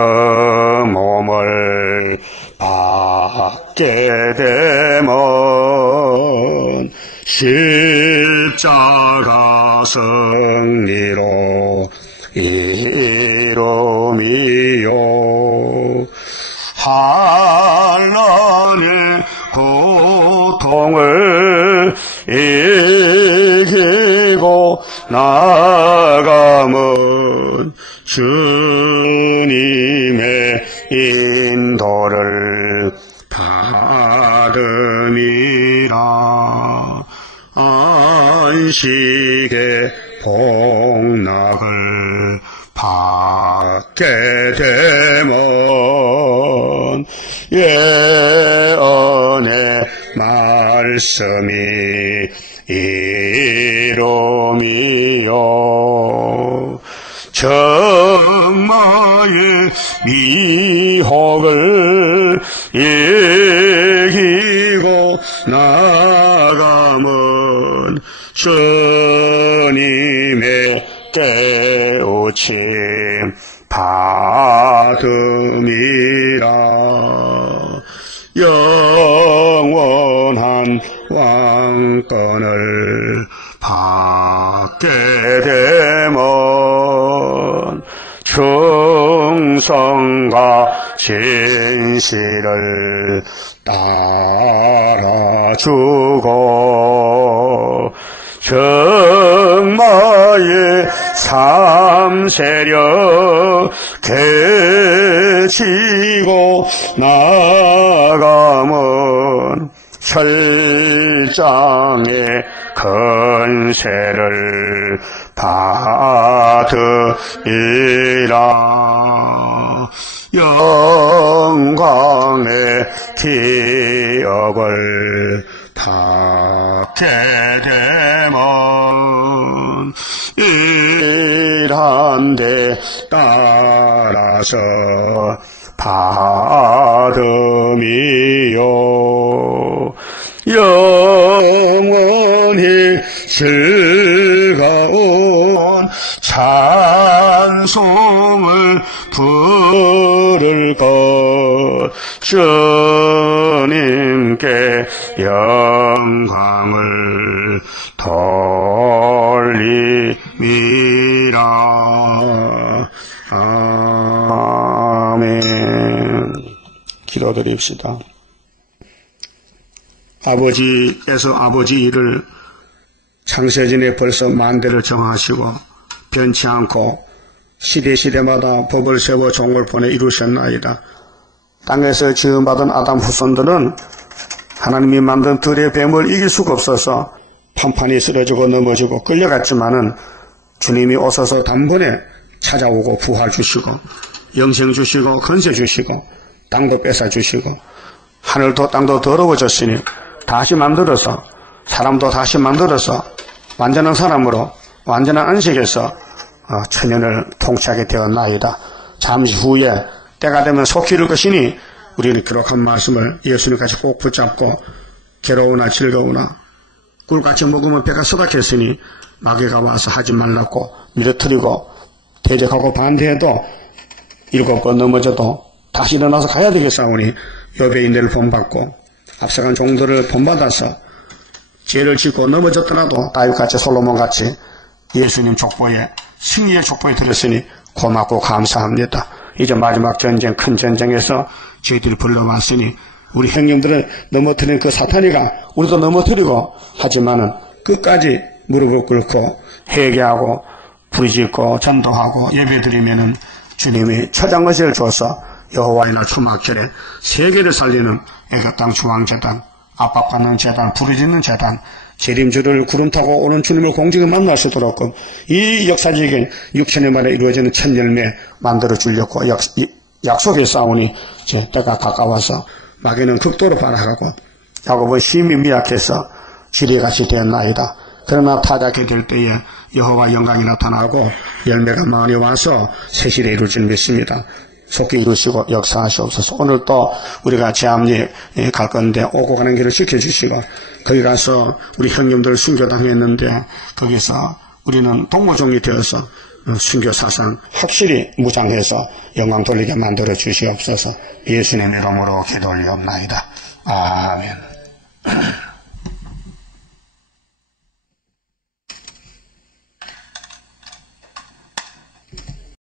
몸을 받게 되면 십자가 승리로 이름이요 한란의 고통을 이기고 나아가면 주님의 인도를 받음이라. 안식의 복락을 받게 되면 예언의 말씀이 이름이요 정마의 미혹을 이기고 나가면 주님의 깨우침 받음이라. 영원한 왕권을 받게 되면 충성과 진실을 따라주고 정마의 삼세력 개치고 나가면 혈장의 건세를 받으리라. 영광의 기업을 받게 되면 일한 데 따라서 받음이요 영원히 즐거운 찬송을 부를 것 주님께 영광을 돌림이라. 아멘. 기도드립시다. 아버지께서 아버지 일을 창세전에 벌써 만대를 정하시고 변치 않고 시대마다 법을 세워 종을 보내 이루셨나이다. 땅에서 지음받은 아담 후손들은 하나님이 만든 들의 뱀을 이길 수가 없어서 판판이 쓰러지고 넘어지고 끌려갔지만은 주님이 오셔서 단번에 찾아오고 부활 주시고 영생 주시고 건세 주시고 땅도 뺏어 주시고 하늘도 땅도 더러워졌으니 다시 만들어서 사람도 다시 만들어서 완전한 사람으로 완전한 안식에서 천년을 통치하게 되었나이다. 잠시 후에 때가 되면 속히 이룰 것이니 우리는 기록한 말씀을 예수님같이 꼭 붙잡고 괴로우나 즐거우나 꿀같이 먹으면 배가 서닥했으니 마귀가 와서 하지 말라고 밀어뜨리고 대적하고 반대해도 7번 넘어져도 다시 일어나서 가야 되겠사오니 욥의 인내를 본받고 앞서간 종들을 본받아서 죄를 짓고 넘어졌더라도 다윗같이 솔로몬같이 예수님 족보에 승리의 족보에 들었으니 고맙고 감사합니다. 이제 마지막 전쟁, 큰 전쟁에서 저희들이 불러왔으니 우리 형님들을 넘어뜨린 그 사탄이가 우리도 넘어뜨리고 하지만은 끝까지 무릎을 꿇고 회개하고 부르짖고 전도하고 예배드리면은 주님이 초장것을 줘서 여호와의 날 초막절에 세계를 살리는 애가땅 중앙재단, 압박받는 재단, 부르짖는 재단, 재림주를 구름 타고 오는 주님을 공중에 만날 수 있도록 이 역사적인 6천년 만에 이루어지는 첫 열매 만들어 주려고 약속의 싸우니 이제 때가 가까워서 마귀는 극도로 반항하고 야곱은 힘이 미약해서 지뢰같이 되었나이다. 그러나 타작이 될 때에 여호와 영광이 나타나고 열매가 많이 와서 새실에 이룰 줄 믿습니다. 속히 이루시고 역사하시옵소서. 오늘 또 우리가 제암리에 갈 건데 오고 가는 길을 지켜주시고 거기 가서 우리 형님들 순교당했는데 거기서 우리는 동무종이 되어서 순교 사상 확실히 무장해서 영광 돌리게 만들어 주시옵소서. 예수님 이름으로 기도 올리옵나이다. 아멘.